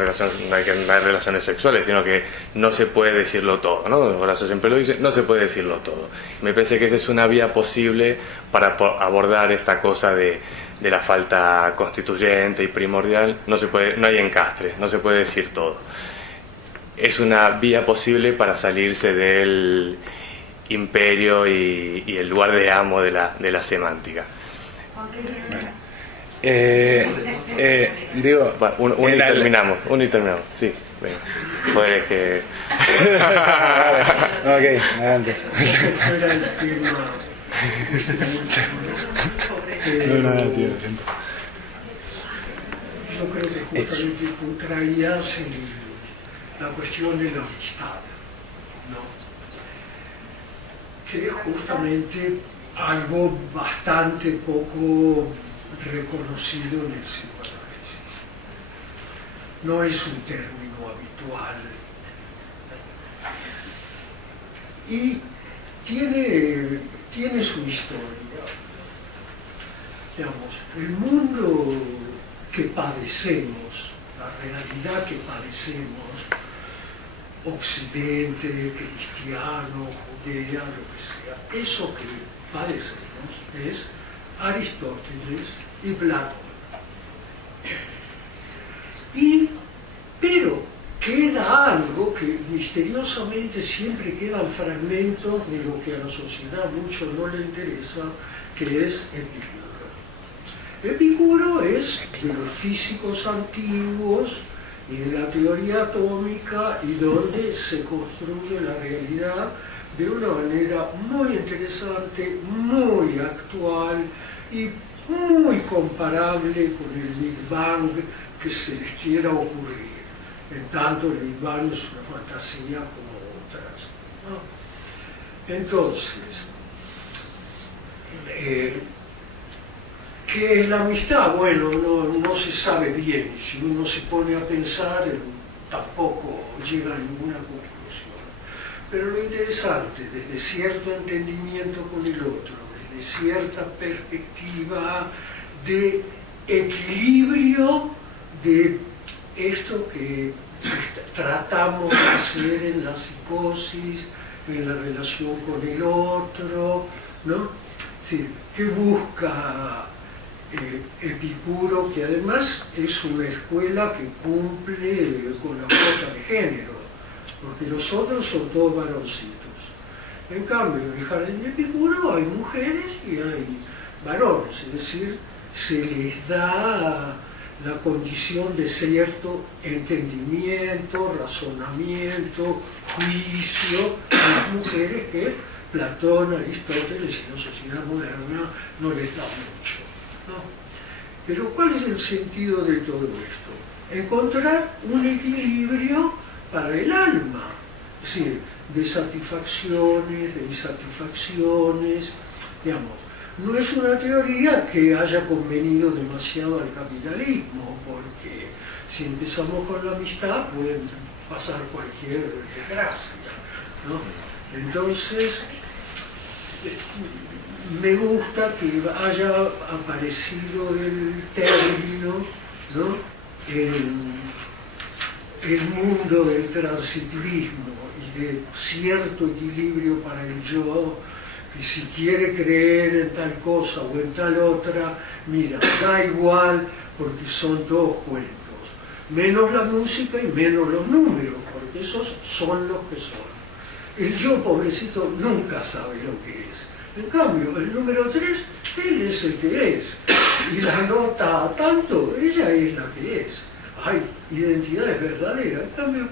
relaciones sexuales, sino que no se puede decirlo todo, ¿no? Horacio siempre lo dice, no se puede decirlo todo. Me parece que esa es una vía posible para abordar esta cosa de la falta constituyente y primordial. No hay encastre, no se puede decir todo. Es una vía posible para salirse del imperio y el lugar de amo de la semántica. Digo, uno y terminamos, sí, venga. Joder, es que... Ok, adelante. Fuera el tema yo creo que justamente tú traías la cuestión de la amistad, ¿no? Que es justamente algo bastante poco reconocido en el psicoanálisis. No es un término habitual y tiene su historia. Digamos, el mundo que padecemos, la realidad que padecemos, Occidente, cristiano, Judea, lo que sea, eso que padecemos es Aristóteles y Platón. Pero queda algo que misteriosamente siempre quedan fragmentos de lo que a la sociedad mucho no le interesa, que es Epicuro. Epicuro es de los físicos antiguos y de la teoría atómica, y donde se construye la realidad de una manera muy interesante, muy actual y muy comparable con el Big Bang que se les quiera ocurrir. En tanto, el Big Bang es una fantasía como otras, ¿no? Entonces, ¿qué es la amistad? Bueno, no se sabe bien. Si uno se pone a pensar, tampoco llega a ninguna conclusión. Pero lo interesante, desde cierto entendimiento con el otro, desde cierta perspectiva de equilibrio de esto que tratamos de hacer en la psicosis, en la relación con el otro, ¿no? Sí, que busca Epicuro, que además es una escuela que cumple con la cuota de género, porque los otros son todos varoncitos. En cambio, en el jardín de Epicuro hay mujeres y hay varones, es decir, se les da la condición de cierto entendimiento, razonamiento, juicio a las mujeres que Platón, Aristóteles y la sociedad moderna no les da mucho, ¿no? Pero ¿cuál es el sentido de todo esto? Encontrar un equilibrio para el alma, es decir, de satisfacciones, de insatisfacciones, digamos. No es una teoría que haya convenido demasiado al capitalismo, porque si empezamos con la amistad pueden pasar cualquier desgracia, ¿no? Entonces, me gusta que haya aparecido el término, ¿no?, el mundo del transitivismo y de cierto equilibrio para el yo, que si quiere creer en tal cosa o en tal otra, mira, da igual porque son todos cuentos, menos la música y menos los números, porque esos son los que son. El yo, pobrecito, nunca sabe lo que es. En cambio, el número 3, él es el que es. Y la nota tanto, ella es la que es. Hay identidades verdaderas. En cambio,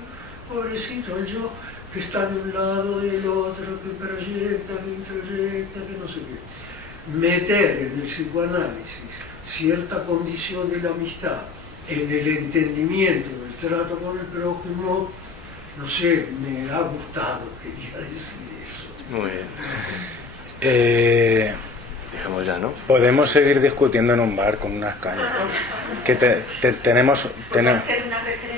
pobrecito, el yo que está de un lado, del otro, que proyecta, que introyecta, que no sé qué. Meter en el psicoanálisis cierta condición de la amistad en el entendimiento del trato con el prójimo, no sé, me ha gustado, quería decir eso. Muy bien. Dejamos ya, ¿no? Podemos seguir discutiendo en un bar con unas cañas. Que tenemos... Puede ser una referencia